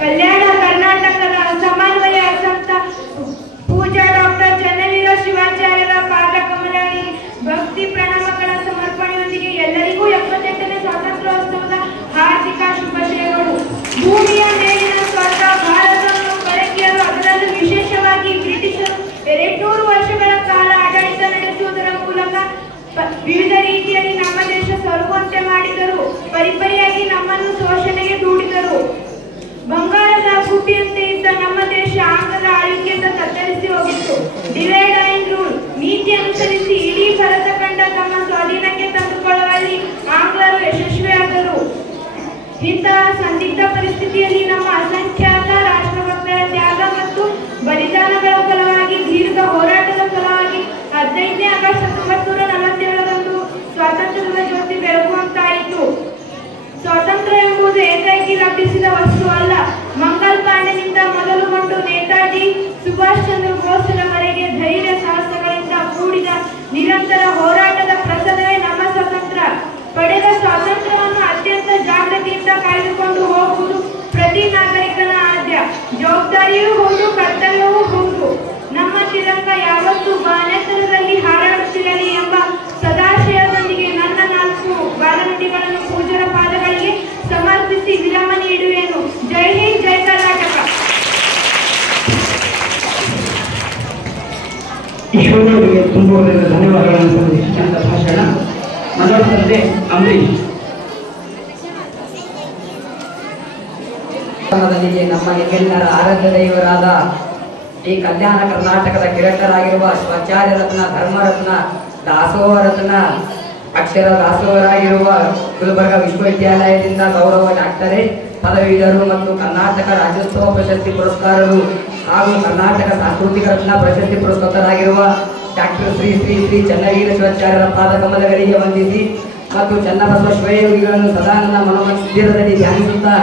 ಕಲ್ಯಾಣ ಕರ್ನಾಟಕದ ಸಮನ್ವಯ ಸಂತ ಪೂಜಾ ಡಾಕ್ಟರ್ ಚನ್ನವೀರ ಶಿವಾಚಾರ್ಯರ ಪಾದಕಮಲದಲ್ಲಿ ಭಕ್ತಿ ಪ್ರಣಾಮಗಳ ಸಮರ್ಪಣೆಯೊಂದಿಗೆ ಎಲ್ಲರಿಗೂ 78ನೇ ಸ್ವಾತಂತ್ರ್ಯೋತ್ಸವದ ಹಾರ್ದಿಕ ಶುಭಾಶಯಗಳು. ಭೂಮಿಯ ಮೇಲಿನ ಸ್ವರ್ಗ ಭಾರತವನ್ನು ಪರಕೀಯರು, ಅದರಲ್ಲೂ ವಿಶೇಷವಾಗಿ ಬ್ರಿಟಿಷರು 200 ವರ್ಷಗಳ ಕಾಲ ಆಡಳಿತ ನಡೆಸುವುದರ ಮೂಲಕ ವಿವಿಧ ರೀತಿಯಲ್ಲಿ ನಮ್ಮ ದೇಶ ಸೊರಗುವಂತೆ ಮಾಡಿದರು. ಪರಿಪರಿಯಾಗಿ ನಮ್ಮನ್ನು ಶೋಷಣೆಗೆ ದೂಡಿದರು. ಬಂಗಾರದ ಗುಟ್ಟಿಯಂತೆ ಇದ್ದ ನಮ್ಮ ದೇಶ ಆಂಗ್ಲರ ಆಳ್ವಿಕೆಯಿಂದ ತತ್ತರಿಸಿ ಹೋಗಿತ್ತು. ಡಿವೈಡ್ ಅಂಡ್ ರೂಲ್ ನೀತಿ ಅನುಸರಿಸಿ ಇಡೀ ಭಾರತ ಖಂಡ ತಮ್ಮ ಸ್ವಾಧೀನಕ್ಕೆ ತಂದುಕೊಳ್ಳುವಲ್ಲಿ ಆಂಗ್ಲರು ಯಶಸ್ವಿಯಾದರು. ಇಂತಹ ಸಂದಿಗ್ಧ ಪರಿಸ್ಥಿತಿಯಲ್ಲಿ ನಮ್ಮ ಅಸಂಖ್ಯಾತ ರಾಷ್ಟ್ರಭಕ್ತರ ತ್ಯಾಗ ಮತ್ತು ಬಲಿದಾನಗಳ ಫಲವಾಗಿ, ದೀರ್ಘ ಹೋರಾಟದ ಫಲವಾಗಿ 15ನೇ ಆಗಸ್ಟ್ 1947ರಂದು ಸ್ವಾತಂತ್ರ್ಯದ ಜ್ಯೋತಿ ಬೆಳಗುವಂತಾಯಿತು. ಸ್ವಾತಂತ್ರ್ಯ ಎಂಬುದು ಏಕಾಏಕಿ ಲಭಿಸಿದ ವಸ್ತು ಅಲ್ಲ. ಮಂಗಲ್ ಪಾಂಡೆನಿಂದ ಮೊದಲುಗೊಂಡು ನೇತಾಜಿ ಸುಭಾಷ್ ಚಂದ್ರ ಬೋಸ್ರವರೆಗೆ ಧೈರ್ಯ ಸಾಹಸಗಳಿಂದ ಕೂಡಿದ ನಿರಂತರ ಹೋರಾಟದ ಪ್ರಸವವೇ ನಮ್ಮ ಸ್ವಾತಂತ್ರ್ಯ. ಪಡೆದ ಸ್ವಾತಂತ್ರ್ಯವನ್ನು ಅತ್ಯಂತ ಜಾಗೃತಿಯಿಂದ ಕಾಯ್ದುಕೊಂಡು ಹೋಗುವುದು ಪ್ರತಿ ನಾಗರಿಕನ ಆದ್ಯ ಜವಾಬ್ದಾರಿಯೂ ಹೌದು, ಕರ್ತವ್ಯವೂ ಹೌದು. ನಮ್ಮ ತಿರಂಗ ಯಾವತ್ತೂ ಬಾನೆತ್ತರದಲ್ಲಿ ಹಾರಾಡುತ್ತಿರಲಿ ಎಂಬ ಸದಾಶಯದೊಂದಿಗೆ ನನ್ನ 4 ಬಾಲನುಡಿಗಳನ್ನು ಪೂಜರ ಪಾದಗಳಿಗೆ ಸಮರ್ಪಿಸಿ ವಿರಾಮ ನೀಡುವೆನು. ಜೈ ಹಿಂದ್, ಜೈ ಕರ್ನಾಟಕ. ಈಶ್ವರರಿಗೆ ತುಂಬುವುದರಿಂದ ಧನ್ಯವಾದಗಳನ್ನು ಸಲ್ಲಿಸಿದ ಭಾಷಣ ಮೊದಲೇ ಅಂಬರೀಶ್. ನಮ್ಮ ಎಲ್ಲರ ಆರಾಧ್ಯ ದೈವರಾದ ಈ ಕಲ್ಯಾಣ ಕರ್ನಾಟಕದ ಕಿರೀಟರಾಗಿರುವ ಶಿವಾಚಾರ್ಯ ರತ್ನ, ಧರ್ಮರತ್ನ, ದಾಸೋಹ ರತ್ನ, ಅಕ್ಷರ ದಾಸೋಹರಾಗಿರುವ ಗುಲ್ಬರ್ಗ ವಿಶ್ವವಿದ್ಯಾಲಯದಿಂದ ಗೌರವ ಡಾಕ್ಟರೇಟ್, ಪದವೀಧರರು ಮತ್ತು ಕರ್ನಾಟಕ ರಾಜ್ಯೋತ್ಸವ ಪ್ರಶಸ್ತಿ ಪುರಸ್ಕಾರರು ಹಾಗೂ ಕರ್ನಾಟಕ ಸಾಂಸ್ಕೃತಿಕ ರತ್ನ ಪ್ರಶಸ್ತಿ ಪುರಸ್ಕೃತರಾಗಿರುವ ಡಾಕ್ಟರ್ ಶ್ರೀ ಶ್ರೀ ಶ್ರೀ ಚನ್ನವೀರ ಶಿವಾಚಾರ್ಯರ ಪಾದಕಮಲಗಳಿಗೆ ವಂದಿಸಿ ಮತ್ತು ಚನ್ನಬಸವ ಶಿವಯೋಗಿಗಳನ್ನು ಸದಾ ನನ್ನ ಮನೋಮಂದಿರದಲ್ಲಿ ಧ್ಯಾನಿಸುತ್ತಾ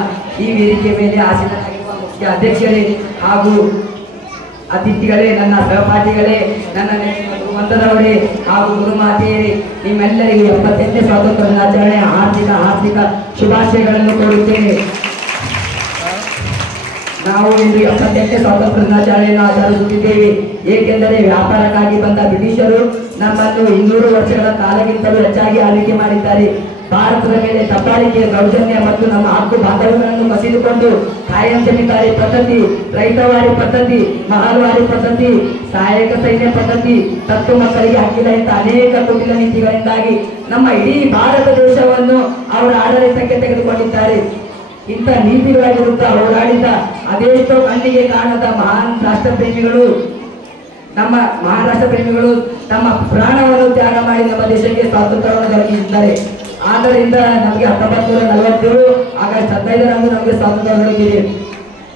ಈ ವೇದಿಕೆ ಮೇಲೆ ಆಸೀನರಾಗಿರುವ ಮುಖ್ಯ ಅಧ್ಯಕ್ಷರೇ ಹಾಗೂ ಅತಿಥಿಗಳೇ, ನನ್ನ ಸಹಪಾಠಿಗಳೇ, ನನ್ನ ಗುರುವಂತದವರೇ ಹಾಗೂ ಗುರುಮಾತೆಯರೇ, ನಿಮ್ಮೆಲ್ಲರಿಗೂ 78ನೇ ಸ್ವಾತಂತ್ರ್ಯ ದಿನಾಚರಣೆಯ ಹಾರ್ದಿಕ ಶುಭಾಶಯಗಳನ್ನು ಕೋರುತ್ತೇನೆ. ನಾವು ಇಂದು 78ನೇ ಸ್ವಾತಂತ್ರ್ಯ ದಿನಾಚರಣೆಯನ್ನು ಆಚರಿಸುತ್ತಿದ್ದೇವೆ. ಏಕೆಂದರೆ ವ್ಯಾಪಾರಕ್ಕಾಗಿ ಬಂದ ಬ್ರಿಟಿಷರು ನಮ್ಮನ್ನು 200 ವರ್ಷಗಳ ಕಾಲಕ್ಕಿಂತಲೂ ಹೆಚ್ಚಾಗಿ ಆಳ್ವಿಕೆ ಮಾಡಿದ್ದಾರೆ. ಭಾರತದ ಮೇಲೆ ದಬ್ಬಾಳಿಕೆ, ದೌರ್ಜನ್ಯ ಮತ್ತು ನಮ್ಮ ಹಕ್ಕು ಬಾಂಧವ್ಯಗಳನ್ನು ಕಸಿದುಕೊಂಡು ಕಾಯಂ ಜಮೀದಾರಿ ಪದ್ಧತಿ, ರೈತವಾರಿ ಪದ್ಧತಿ, ಮಹಲ್ವಾರಿ ಪದ್ಧತಿ, ಸಹಾಯಕ ಸೈನ್ಯ ಪದ್ಧತಿ, ತತ್ತು ಮಕ್ಕಳಿಗೆ ಹಕ್ಕಿಲ್ಲ ಇಂಥ ಅನೇಕ ಕುಟಿಲ ನೀತಿಗಳಿಂದಾಗಿ ನಮ್ಮ ಇಡೀ ಭಾರತ ದೇಶವನ್ನು ಅವರ ಆಡಳಿತಕ್ಕೆ ತೆಗೆದುಕೊಂಡಿದ್ದಾರೆ. ಇಂಥ ನೀತಿಗಳ ವಿರುದ್ಧ ಹೋರಾಡಿದ ಅದೆಷ್ಟೋ ಕಣ್ಣಿಗೆ ಕಾಣದ ಮಹಾರಾಷ್ಟ್ರ ಪ್ರೇಮಿಗಳು ತಮ್ಮ ಪ್ರಾಣವನ್ನು ತ್ಯಾಗ ಮಾಡಿ ನಮ್ಮ ದೇಶಕ್ಕೆ ಸ್ವಾತಂತ್ರ್ಯವನ್ನು ದೊರಕಿಸಿದ್ದಾರೆ. ಆದ್ದರಿಂದ ನಮಗೆ 1947 ಆಗಸ್ಟ್ 15ರಂದು ನಮಗೆ ಸ್ವಾತಂತ್ರ್ಯ ದೊರಕಿದೆ.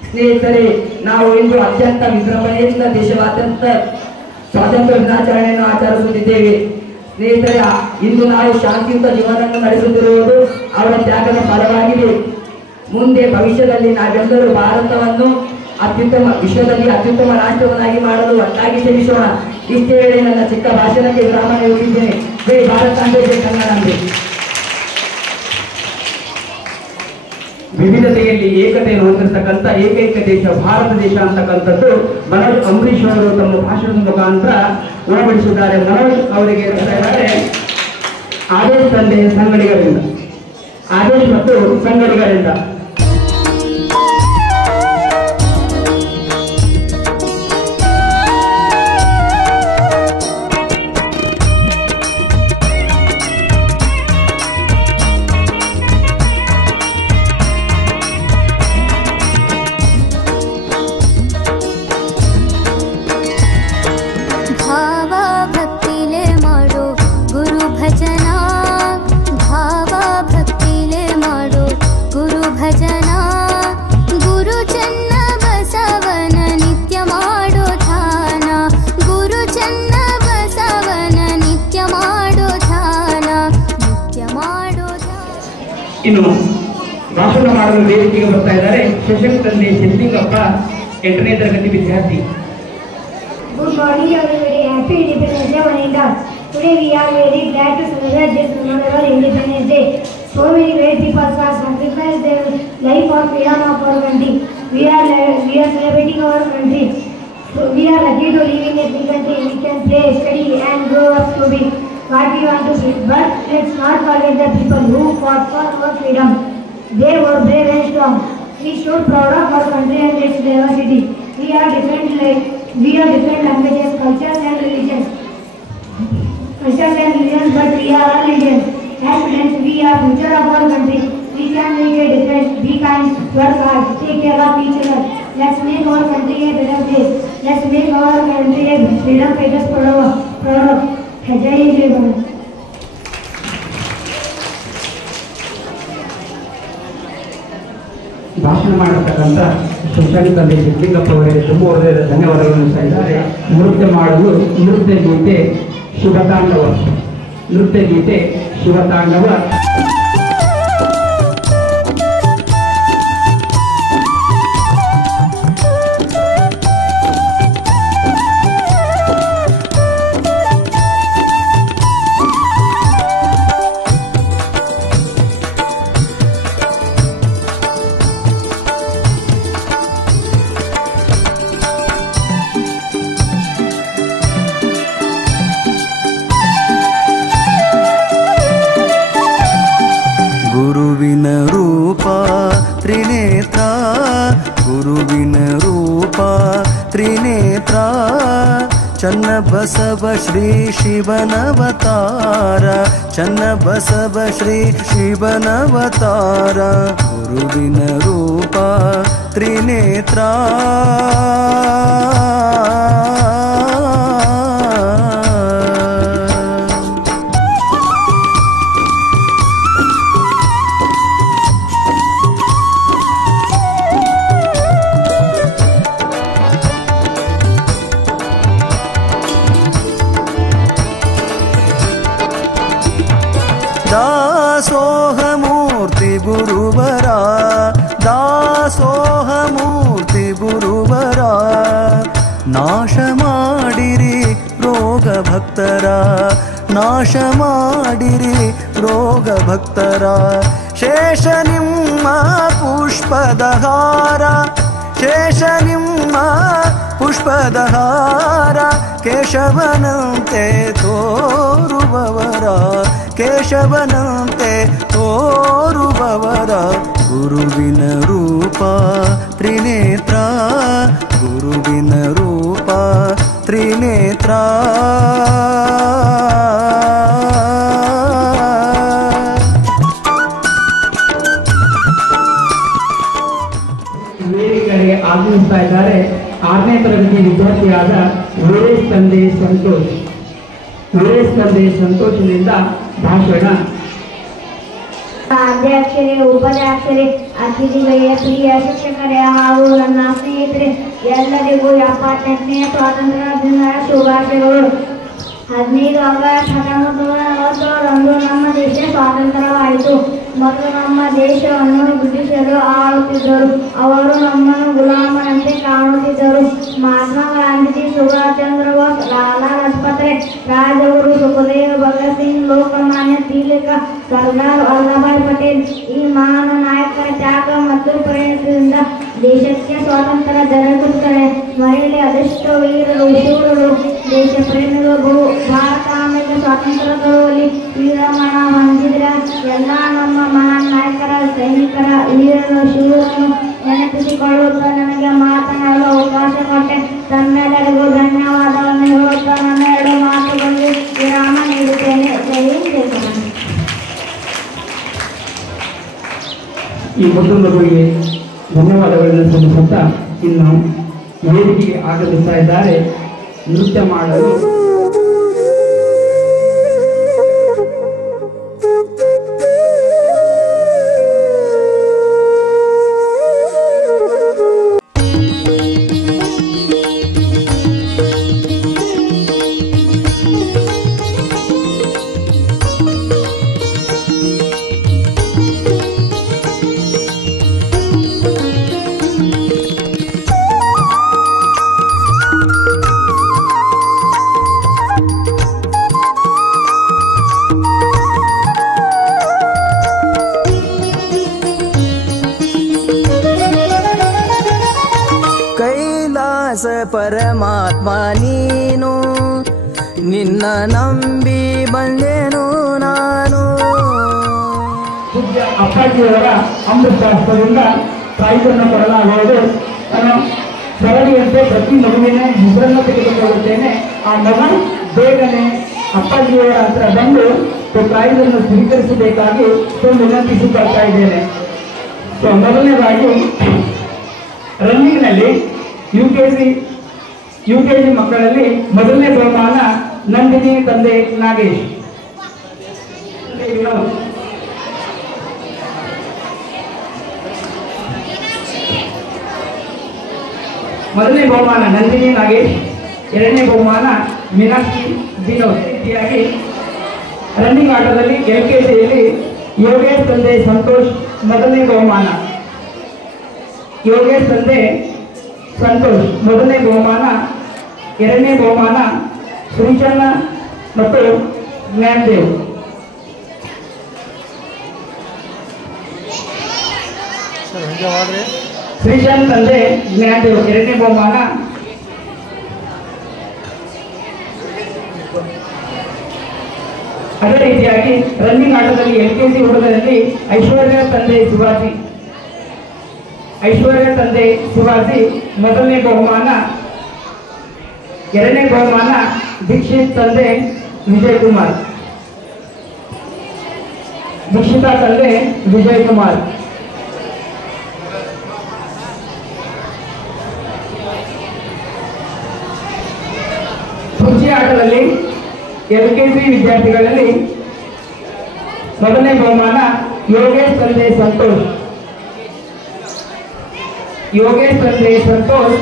ಸ್ನೇಹಿತರೆ, ನಾವು ಇಂದು ಅತ್ಯಂತ ವಿಜೃಂಭಣೆಯಿಂದ ದೇಶದಾದ್ಯಂತ ಸ್ವಾತಂತ್ರ್ಯ ದಿನಾಚರಣೆಯನ್ನು ಆಚರಿಸುತ್ತಿದ್ದೇವೆ. ಸ್ನೇಹಿತರೆ, ಇಂದು ನಾವು ಶಾಂತಿಯುತ ಜೀವನವನ್ನು ನಡೆಸುತ್ತಿರುವುದು ಅವರ ತ್ಯಾಗದ ಫಲವಾಗಿದೆ. ಮುಂದೆ ಭವಿಷ್ಯದಲ್ಲಿ ನಾವೆಲ್ಲರೂ ಭಾರತವನ್ನು ವಿಶ್ವದಲ್ಲಿ ಅತ್ಯುತ್ತಮ ರಾಷ್ಟ್ರವನ್ನಾಗಿ ಮಾಡಲು ಒಟ್ಟಾಗಿ ಶ್ರಮಿಸೋಣ. ಇಷ್ಟೇ ವೇಳೆ ನನ್ನ ಚಿಕ್ಕ ಭಾಷಣಕ್ಕೆ ವಿರಾಮ ನೀಡುತ್ತಿದ್ದೇನೆ. ಜೈ ಭಾರತಾಂಬೆ, ಜೈ ಕನ್ನಡಾಂಬೆ. ವಿವಿಧತೆಯಲ್ಲಿ ಏಕತೆಯನ್ನು ಹೊಂದಿರತಕ್ಕಂಥ ಏಕೈಕ ದೇಶ ಭಾರತ ದೇಶ ಅಂತಕ್ಕಂಥದ್ದು ಮನೋಜ್ ಅಂಬರೀಶ್ ಅವರು ತಮ್ಮ ಭಾಷಣದ ಮುಖಾಂತರ ಉಣಬಡಿಸಿದ್ದಾರೆ. ಮನೋಜ್ ಅವರಿಗೆ ಇದ್ದಾರೆ ಆದೇಶ್ ತಂದೆ ಸಂಗಡಿಗರಿಂದ, ಆದೇಶ್ ಮತ್ತು ಸಂಗಡಿಗರಿಂದ. ಇನ್ನು ಭಾಷಣ ಮಾಡಲು ವೇದಿಕೆಗೆ ಬರ್ತಾ ಇದ್ದಾರೆ ಶಶಾಂಕ್ ತಂದೆ ಸಿದ್ಲಿಂಗಪ್ಪ, 8ನೇ ತರಗತಿ ವಿದ್ಯಾರ್ಥಿ. Good morning everybody. Happy Independence Day on us. Today we are very glad to celebrate this memorable Independence Day. So many great people have sacrificed their life for freedom of our country. We are celebrating our country. So we are lucky to live in a free country. We can play, study and grow up to be what we want to be. But let's not forget the people who fought for our freedom. They were brave and strong. We should proud of our country and its diversity. We are different languages, cultures and religions. But we are all Indians. As students, we are future of our country. We can make a difference. Be kind, work hard, take care of each other. Let's make our country a better place. Let's make our country a freedom fighters proud of. Jai Jai Bharat. ಭಾಷಣ ಮಾಡಿರ್ತಕ್ಕಂಥ ಶಶಾಂಕ್ ತಂದೆ ಸಿದ್ಲಿಂಗಪ್ಪ ಅವರಿಗೆ ತುಂಬ ಹೃದಯದ ಧನ್ಯವಾದಗಳನ್ನು ಸಲ್ಲಿಸಿದ್ದಾರೆ. ನೃತ್ಯ ಮಾಡಲು ನೃತ್ಯ ಗೀತೆ ಶಿವತಾಂಡವ. ಗುರುವಿನ ರೂಪ ತ್ರಿನೇತ್ರ, ಗುರುವಿನ ರೂಪ ತ್ರಿನೇತ್ರ, ಚನ್ನಬಸವ ಶ್ರೀ ಶಿವನವತಾರ, ಚನ್ನಬಸವ ಶ್ರೀ ಶಿವನವತಾರ. ಗುರುವಿನ ರೂಪ ತ್ರಿನೇತ್ರ ದಾಸೋಹಮೂರ್ತಿ ಗುರುವರ ದಾಸೋಹಮೂರ್ತಿ ಗುರುವರ ನಾಶ ಮಾಡಿರಿ ರೋಗ ಭಕ್ತರ ನಾಶ ಮಾಡಿರಿ ರೋಗ ಭಕ್ತರ ಶೇಷ ನಿಮ್ಮ ಪುಷ್ಪದ ಹಾರ ಶೇಷ ನಿಮ್ಮ ಪುಷ್ಪದ ಹಾರ ಕೇಶವನಂತೆ ತೋರುವವರ ಕೇಶವನಂತೆ ತೋರುವವರ ಗುರುವಿನ ರೂಪ ತ್ರಿನೇತ್ರ ಗುರುವಿನ ರೂಪ ತ್ರಿನೇತ್ರ ವೇದಿಕೆಗಳಿಗೆ ಆಗಮಿಸ್ತಾ ಇದ್ದಾರೆ 6ನೇ ತರಗತಿ ವಿದ್ಯಾರ್ಥಿಯಾದ ವೀರೇಶ್ ತಂದೆ ಸಂತೋಷ್. ವೀರೇಶ್ ತಂದೆ ಸಂತೋಷದಿಂದ ಭಾಷಣ. ಅಧ್ಯಕ್ಷರೇ, ಉಪಾಧ್ಯಕ್ಷರೇ, ಅತಿಥಿಗಳಿಗೆ, ಪ್ರಿಯ ಶಿಕ್ಷಕರೇ ಹಾಗೂ ನನ್ನ ಸ್ನೇಹಿತರೆ ಎಲ್ಲರಿಗೂ 78ನೇ ಸ್ವಾತಂತ್ರ್ಯ ದಿನದ ಶುಭಾಶಯಗಳು. 15 ಆಗಸ್ಟ್ 1947ರಂದು ನಮ್ಮ ದೇಶ ಸ್ವಾತಂತ್ರ್ಯವಾಯಿತು ಮತ್ತು ನಮ್ಮ ದೇಶವನ್ನು ಬ್ರಿಟಿಷರು ಆಳುತ್ತಿದ್ದರು. ಅವರು ನಮ್ಮನ್ನು ಗುಲಾಮರಂತೆ ಕಾಣುತ್ತಿದ್ದರು. ಮಹಾತ್ಮ ಗಾಂಧೀಜಿ, ಸುಭಾಷ್ ಚಂದ್ರ ಬೋಸ್, ಲಾಲಾ ಲಜಪತ್ ರಾಯ್, ಸುಖದೇವ್, ಭಗತ್ ಸಿಂಗ್, ಲೋಕಮಾನ್ಯ ತಿಲಕ, ಸರ್ದಾರ್ ವಲ್ಲಭಾಯ್ ಪಟೇಲ್ ಈ ಮಹಾನ್ ನಾಯಕರ ತ್ಯಾಗ ಮತ್ತು ಪ್ರಯತ್ನದಿಂದ ದೇಶಕ್ಕೆ ಸ್ವಾತಂತ್ರ್ಯ ದೊರಕುತ್ತದೆ. ಮರೆಯಲಿ ಅದೆಷ್ಟೋ ವೀರರು, ಶೂರರು, ದೇಶ ಪ್ರೇಮಿಗಳು ಭಾರತಾಂಬೆಗೆ ಸ್ವಾತಂತ್ರ್ಯ ತರುವಲ್ಲಿ ವೀರಮರಣ ಹೊಂದಿದ್ರ ಎಲ್ಲ ನಮ್ಮ ಮಹಾನ್ ನಾಯಕರ, ಸೈನಿಕರ, ವೀರರು, ಶೂರನ್ನು ನೆನಪಿಸಿಕೊಳ್ಳುತ್ತಾ ನನಗೆ ಮಾತನಾಡಲು ಅವಕಾಶ ಕೊಟ್ಟೆ. ತಮ್ಮೆಲ್ಲರಿಗೂ ಧನ್ಯವಾದವನ್ನು ಹೇಳುತ್ತಾ ನನ್ನ 2 ಮಾತುಗಳಿಗೆ ವಿರಾಮ ನೀಡುತ್ತೇನೆ. ಜೈ ಹಿಂದ್, ಜೈ ಕರ್ನಾಟಕ. ಈ ಮೊದಲು ಮಗುವಿಗೆ ಧನ್ಯವಾದಗಳನ್ನು ಸಲ್ಲಿಸುತ್ತಾ ಇನ್ನು ವೇದಿಕೆಗೆ ಆಗಮಿಸ್ತಾ ಇದ್ದಾರೆ ನೃತ್ಯ ಮಾಡಲು ಪರಮಾತ್ಮ ನೀನು ನಿನ್ನ ನಂಬಿ ಬಂದೆನು ನಾನು. ಪೂಜ್ಯ ಅಪ್ಪಾಜಿಯವರ ಅಮೃತಾಸ್ತ್ರದಿಂದ ಪ್ರಾಯವನ್ನು ಕೊಡಲಾಗುವುದು. ನಾನು ಸರಣಿಯಂತೆ ಪ್ರತಿ ಮಗುವಿನ ಹೆಸರನ್ನು ತೆಗೆದುಕೊಳ್ಳುತ್ತೇನೆ. ಆ ಮಗು ಬೇಗನೆ ಅಪ್ಪಾಜಿಯವರ ಹತ್ರ ಬಂದು ಪ್ರಾಯವನ್ನು ಸ್ವೀಕರಿಸಬೇಕಾಗಿ ವಿನಂತಿಸಿಕೊಳ್ತಾ ಇದ್ದೇನೆ. ಸೊ ಮೊದಲನೇದಾಗಿ ರನ್ನಿಂಗ್ನಲ್ಲಿ ಯುಕೆಜಿ ಮಕ್ಕಳಲ್ಲಿ ಮೊದಲನೇ ಬಹುಮಾನ ನಂದಿನಿ ತಂದೆ ನಾಗೇಶ್. ಮೊದಲನೇ ಬಹುಮಾನ ನಂದಿನಿ ನಾಗೇಶ್, ಎರಡನೇ ಬಹುಮಾನ ಮೀನಾಕ್ಷಿ ವಿನೋದ್. ರೀತಿಯಾಗಿ ರನ್ನಿಂಗ್ ಆಟದಲ್ಲಿ LKCಯಲ್ಲಿ ಯೋಗೇಶ್ ತಂದೆ ಸಂತೋಷ್ ಮೊದಲನೇ ಬಹುಮಾನ, ಯೋಗೇಶ್ ತಂದೆ ಸಂತೋಷ್ ಮೊದಲನೇ ಬಹುಮಾನ, ಎರಡನೇ ಬಹುಮಾನ ಶ್ರೀಚನ್ನ ಮತ್ತು ಜ್ಞಾನದೇವ್. ಶ್ರೀಚಂದ್ ತಂದೆ ಜ್ಞಾನದೇವ್ ಎರಡನೇ ಬಹುಮಾನ. ಅದೇ ರೀತಿಯಾಗಿ ರನ್ನಿಂಗ್ ಆಟದಲ್ಲಿ LKC ಹುಡುಗರಲ್ಲಿ ಐಶ್ವರ್ಯ ತಂದೆ ಶಿವಾಜಿ ಮೊದಲನೇ ಬಹುಮಾನ, ಎರಡನೇ ಬಹುಮಾನ ದೀಕ್ಷಿತ್ ತಂದೆ ವಿಜಯಕುಮಾರ್, ದೀಕ್ಷಿತಾ ತಂದೆ ವಿಜಯಕುಮಾರ್. ಆಟದಲ್ಲಿ LKG ವಿದ್ಯಾರ್ಥಿಗಳಲ್ಲಿ ಮೊದಲನೇ ಬಹುಮಾನ ಯೋಗೇಶ್ ತಂದೆ ಸಂತೋಷ್. ಯೋಗೇಶ್ ತಂದೆ ಸಂತೋಷ್.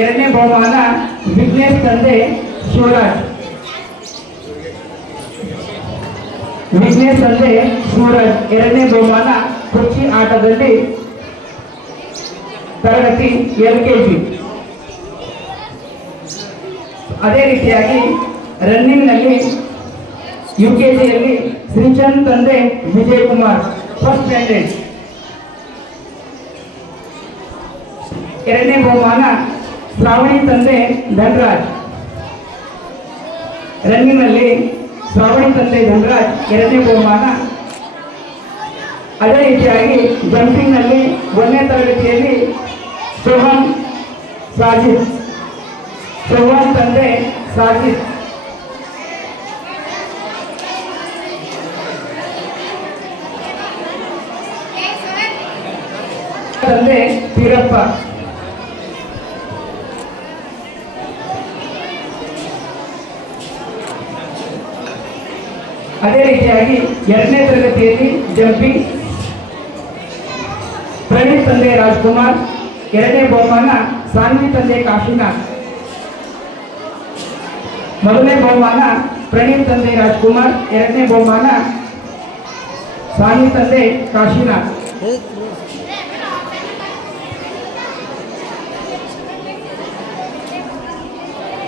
ಎರಡನೇ ಬಹುಮಾನ ವಿಘ್ನೇಶ್ ತಂದೆ ಶಿವರಾಜ್. ವಿಘ್ನೇಶ್ ತಂದೆ ಶಿವರಾಜ್ ಎರಡನೇ ಬಹುಮಾನ ಕುರ್ಚಿ ಆಟದಲ್ಲಿ ತರಗತಿ LKG. ಅದೇ ರೀತಿಯಾಗಿ ರನ್ನಿಂಗ್ ನಲ್ಲಿ UKGಯಲ್ಲಿ ಶ್ರೀಚಂದ್ ತಂದೆ ವಿಜಯ್ ಕುಮಾರ್ ಫಸ್ಟ್ ಸ್ಟ್ಯಾಂಡರ್ಡ್. ಎರಡನೇ ಬಹುಮಾನ ಶ್ರಾವಣಿ ತಂದೆ ಧನರಾಜ್. ರನ್ನಿಂಗ್ ನಲ್ಲಿ ಶ್ರಾವಣಿ ತಂದೆ ಧನರಾಜ್ ಎರಡನೇ ಬಹುಮಾನ. ಅದೇ ರೀತಿಯಾಗಿ ಜಂಪಿಂಗ್ ನಲ್ಲಿ 1ನೇ ತರಗತಿಯಲ್ಲಿ ಸೋಹನ್ ಸಾಜಿದ್. ಸೋಹನ್ ತಂದೆ ಸಾಜಿದ್. ತಂದೆ ವೀರಪ್ಪ. ಅದೇ ರೀತಿಯಾಗಿ 2ನೇ ತರಗತಿಯಲ್ಲಿ ಜಂಪಿಂಗ್ ಪ್ರಣೀತ್ ತಂದೆ ರಾಜ್ಕುಮಾರ್. ಎರಡನೇ ಬಹುಮಾನ ಸಾನ್ವಿ ತಂದೆ ಕಾಶಿನಾಥ್. ಮೊದಲನೇ ಬಹುಮಾನ ಪ್ರಣೀತ್ ತಂದೆ ರಾಜ್ಕುಮಾರ್. ಎರಡನೇ ಬಹುಮಾನ ಸಾನ್ವಿ ತಂದೆ ಕಾಶಿನಾಥ್.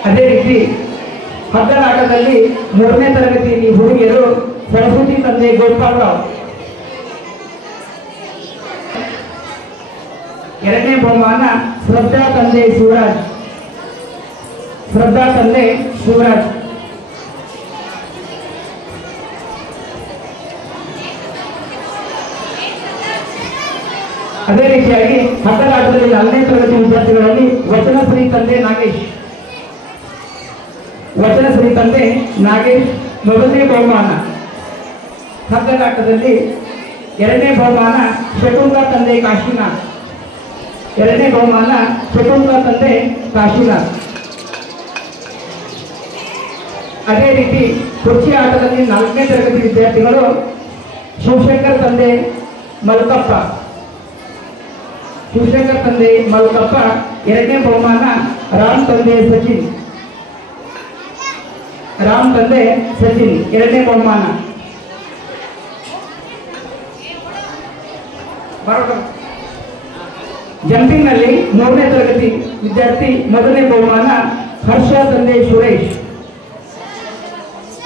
ಅದೇ ರೀತಿ ಹಗ್ಗದ ಆಟದಲ್ಲಿ 3ನೇ ತರಗತಿಯಲ್ಲಿ ಹುಡುಗಿಯರು ಸರಸ್ವತಿ ತಂದೆ ಗೋಪಾಲರಾವ್. ಎರಡನೇ ಬಹುಮಾನ ಶ್ರದ್ಧಾ ತಂದೆ ಶಿವರಾಜ್. ಶ್ರದ್ಧಾ ತಂದೆ ಶಿವರಾಜ್. ಅದೇ ರೀತಿಯಾಗಿ ಹಗ್ಗದ ಆಟದಲ್ಲಿ 4ನೇ ತರಗತಿ ವಿದ್ಯಾರ್ಥಿಗಳಲ್ಲಿ ವಚನಶ್ರೀ ತಂದೆ ನಾಗೇಶ್. ವಚನಶ್ರೀ ತಂದೆ ನಾಗೇಶ್ ಮೊದಲನೇ ಬಹುಮಾನ. ಹಗ್ಗದ ಆಟದಲ್ಲಿ 2ನೇ ಬಹುಮಾನ ಶಕುಂತಲಾ ತಂದೆ ಕಾಶಿನಾಥ್. ಎರಡನೇ ಬಹುಮಾನ ಶಕುಂತಲಾ ತಂದೆ ಕಾಶಿನಾಥ್. ಅದೇ ರೀತಿ ಕುರ್ಚಿ ಆಟದಲ್ಲಿ 4ನೇ ತರಗತಿ ವಿದ್ಯಾರ್ಥಿಗಳು ಶಿವಶಂಕರ್ ತಂದೆ ಮಲ್ಕಪ್ಪ. ಶಿವಶಂಕರ್ ತಂದೆ ಮಲ್ಕಪ್ಪ. ಎರಡನೇ ಬಹುಮಾನ ರಾಮ್ ತಂದೆ ಸಚಿನ್. ರಾಮ್ ತಂದೆ ಸಚಿನ್ ಎರಡನೇ ಬಹುಮಾನ. ಜಂಪಿಂಗ್ ನಲ್ಲಿ 3ನೇ ತರಗತಿ ವಿದ್ಯಾರ್ಥಿ ಮೊದಲನೇ ಬಹುಮಾನ ಹರ್ಷ ತಂದೆ ಸುರೇಶ್.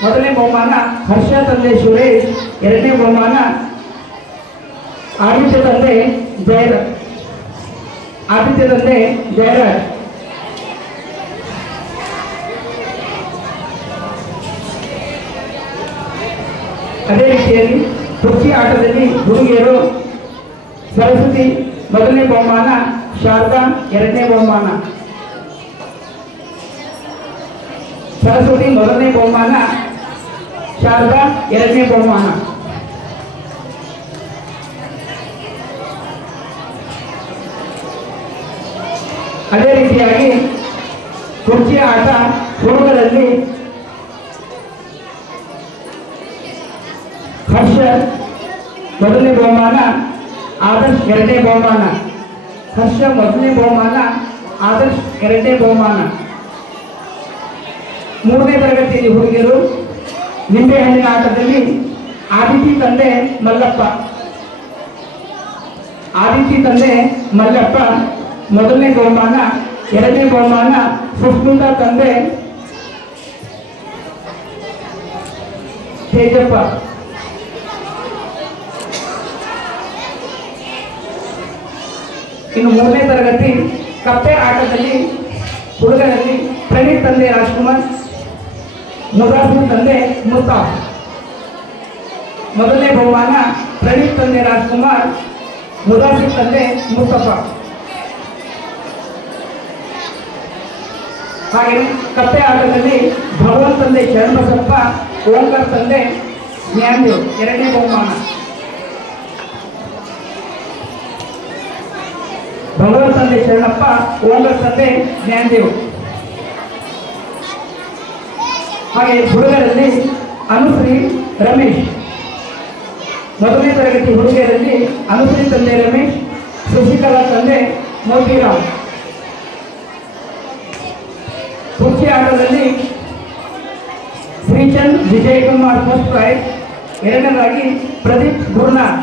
ಮೊದಲನೇ ಬಹುಮಾನ ಹರ್ಷ ತಂದೆ ಸುರೇಶ್. ಎರಡನೇ ಬಹುಮಾನ ಆದಿತ್ಯ ತಂದೆ ಜಯರಾಜ್. ಆದಿತ್ಯ ತಂದೆ ಜಯರಾಜ್. ಅದೇ ರೀತಿಯಲ್ಲಿ ಕುರ್ಚಿ ಆಟದಲ್ಲಿ ಹುಡುಗಿಯರು ಸರಸ್ವತಿ ಮೊದಲನೇ ಬಹುಮಾನ, ಶಾರದಾ ಎರಡನೇ ಬಹುಮಾನ. ಸರಸ್ವತಿ ಮೊದಲನೇ ಬಹುಮಾನ, ಶಾರದಾ ಎರಡನೇ ಬಹುಮಾನ. ಅದೇ ರೀತಿಯಾಗಿ ಕುರ್ಚಿ ಆಟ ಹುಡುಗರಲ್ಲಿ ಹರ್ಷ ಮೊದಲನೇ ಬಹುಮಾನ, ಆದರ್ಶ್ ಎರಡನೇ ಬಹುಮಾನ. ಹರ್ಷ ಮೊದಲನೇ ಬಹುಮಾನ, ಆದರ್ಶ್ ಎರಡನೇ ಬಹುಮಾನ. 3ನೇ ತರಗತಿಯಲ್ಲಿ ಹುಡುಗಿಯರು ನಿಂಬೆಹಣ್ಣಿನ ಆಟದಲ್ಲಿ ಆದಿತಿ ತಂದೆ ಮಲ್ಲಪ್ಪ. ಆದಿತಿ ತಂದೆ ಮಲ್ಲಪ್ಪ ಮೊದಲನೇ ಬಹುಮಾನ, ಎರಡನೇ ಬಹುಮಾನ ಸುಸ್ಮಿತಾ ತಂದೆ ತೇಜಪ್ಪ. ಇನ್ನು 3ನೇ ತರಗತಿ ಕಪ್ಪೆ ಆಟದಲ್ಲಿ ಹುಡುಗರಲ್ಲಿ ಪ್ರಣೀತ್ ತಂದೆ ರಾಜ್ಕುಮಾರ್, ಮುದಾಸಿರ್ ತಂದೆ ಮುಸ್ತಾಫ್. ಮೊದಲನೇ ಬಹುಮಾನ ಪ್ರಣೀತ್ ತಂದೆ ರಾಜ್ಕುಮಾರ್, ಮುದಾಸಿರ್ ತಂದೆ ಮುಸ್ತಫಾ. ಹಾಗೆ ಕಪ್ಪೆ ಆಟದಲ್ಲಿ ಭಗವಂತ ತಂದೆ ಶರಣಬಸಪ್ಪ, ಓಂಕಾರ ತಂದೆ ಜ್ಞಾನದೇವ್ ಎರಡನೇ ಬಹುಮಾನ. ಭಗವಂತ ತಂದೆ ಶರಣಪ್ಪ, ಓಂಕಾರ ತಂದೆ ಜ್ಞಾನದೇವ್. ಹಾಗೆ ಹುಡುಗರಲ್ಲಿ ಅನುಶ್ರೀ ರಮೇಶ್. ಮೊದಲನೇ ತರಗತಿ ಹುಡುಗಿಯರಲ್ಲಿ ಅನುಶ್ರೀ ತಂದೆ ರಮೇಶ್, ಶಶಿಕಲಾ ತಂದೆ ಮೋತಿರಾಮ್. ಕುರ್ಚಿ ಆಟದಲ್ಲಿ ಶ್ರೀಚಂದ್ ವಿಜಯ್ ಕುಮಾರ್ ಫಸ್ಟ್ ಪ್ರೈಸ್, ಎರಡನೇದಾಗಿ ಪ್ರದೀಪ್ ಗುರುನಾಥ್.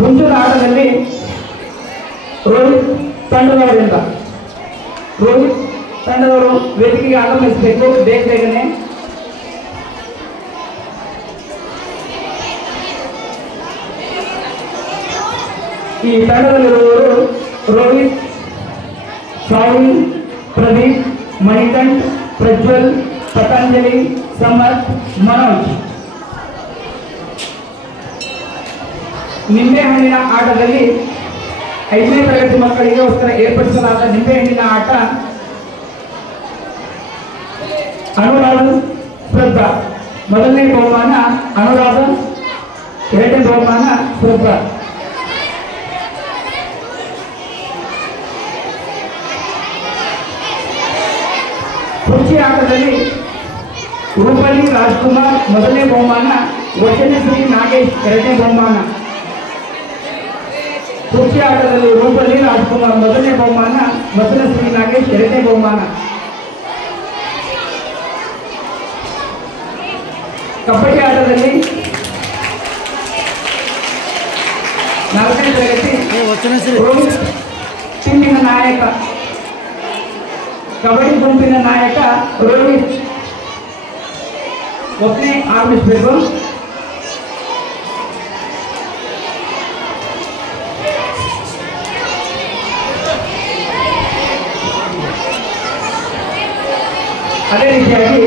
ಹುಂಚೂರು ಆಟದಲ್ಲಿ ರೋಹಿತ್ ತಂಡದವರಿಂದ ರೋಹಿತ್ ತಂಡದವರು ವೇದಿಕೆಗೆ ಆಗಮಿಸಬೇಕು ಬೇಗನೆ. ಈ ತಂಡದಲ್ಲಿರುವವರು ರೋಹಿತ್, ಸಾಹಿಲ್, ಪ್ರದೀಪ್, ಮಣಿಕಂಠ್, ಪ್ರಜ್ವಲ್, ಪತಂಜಲಿ, ಸಮರ್ಥ್, ಮನೋಜ್. ನಿಂಬೆಹಣ್ಣಿನ ಆಟದಲ್ಲಿ 5ನೇ ತರಗತಿ ಮಕ್ಕಳಿಗೋಸ್ಕರ ಏರ್ಪಡಿಸಲಾದ ನಿಂಬೆಹಣ್ಣಿನ ಆಟ ಅನುರಾಧ ಶ್ರದ್ಧಾ. ಮೊದಲನೇ ಬಹುಮಾನ ಅನುರಾಧ, ಎರಡನೇ ಬಹುಮಾನ ಶ್ರದ್ಧಾ. ಕುರ್ಚಿ ಆಟದಲ್ಲಿ ರೂಪಲಿ ರಾಜ್ಕುಮಾರ್ ಮೊದಲನೇ ಬಹುಮಾನ, ವಚನಶ್ರೀ ನಾಗೇಶ್ ಎರಡನೇ ಬಹುಮಾನ. ಕುರ್ಚಿ ಆಟದಲ್ಲಿ ರೂಪಲಿ ರಾಜ್ಕುಮಾರ್ ಮೊದಲನೇ ಬಹುಮಾನ, ವಚನಶ್ರೀ ನಾಗೇಶ್ ಎರಡನೇ ಬಹುಮಾನ. ಕಬಡ್ಡಿ ಆಟದಲ್ಲಿ 4ನೇ ತರಗತಿ ರೋಹಿತ್ ಟೀಮಿನ ನಾಯಕ, ಕಬಡ್ಡಿ ಗುಂಪಿನ ನಾಯಕ ರೋಹಿತ್ ಒಬ್ಬನೇ ಆಗಮಿಸಬೇಕು. ಅದೇ ರೀತಿಯಾಗಿ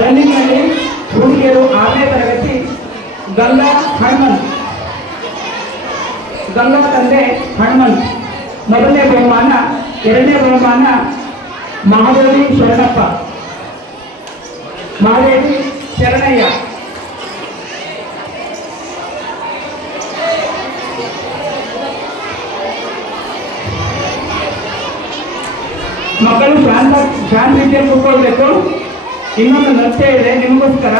ರನ್ನಿಂಗ್ ನಲ್ಲಿ ಹುಡುಗಿಯರು 6ನೇ ತರಗತಿ ಗಂಗಾ ಹನುಮಂತ್. ಗಂಗಾ ತಂದೆ ಹನುಮಂತ್ ಮೊದಲನೇ ಬಹುಮಾನ, ಎರಡನೇ ಬಹುಮಾನ ಮಹಾದೇವಿ ಶರಣಪ್ಪ, ಮಹಾದೇವಿ ಶರಣಯ್ಯ. ಮಕ್ಕಳು ಶಾಂತಿಯಿಂದ ಕೂತ್ಕೊಳ್ಬೇಕು. ಇನ್ನೊಂದು ನೃತ್ಯ ಇದೆ ನಿಮಗೋಸ್ಕರ.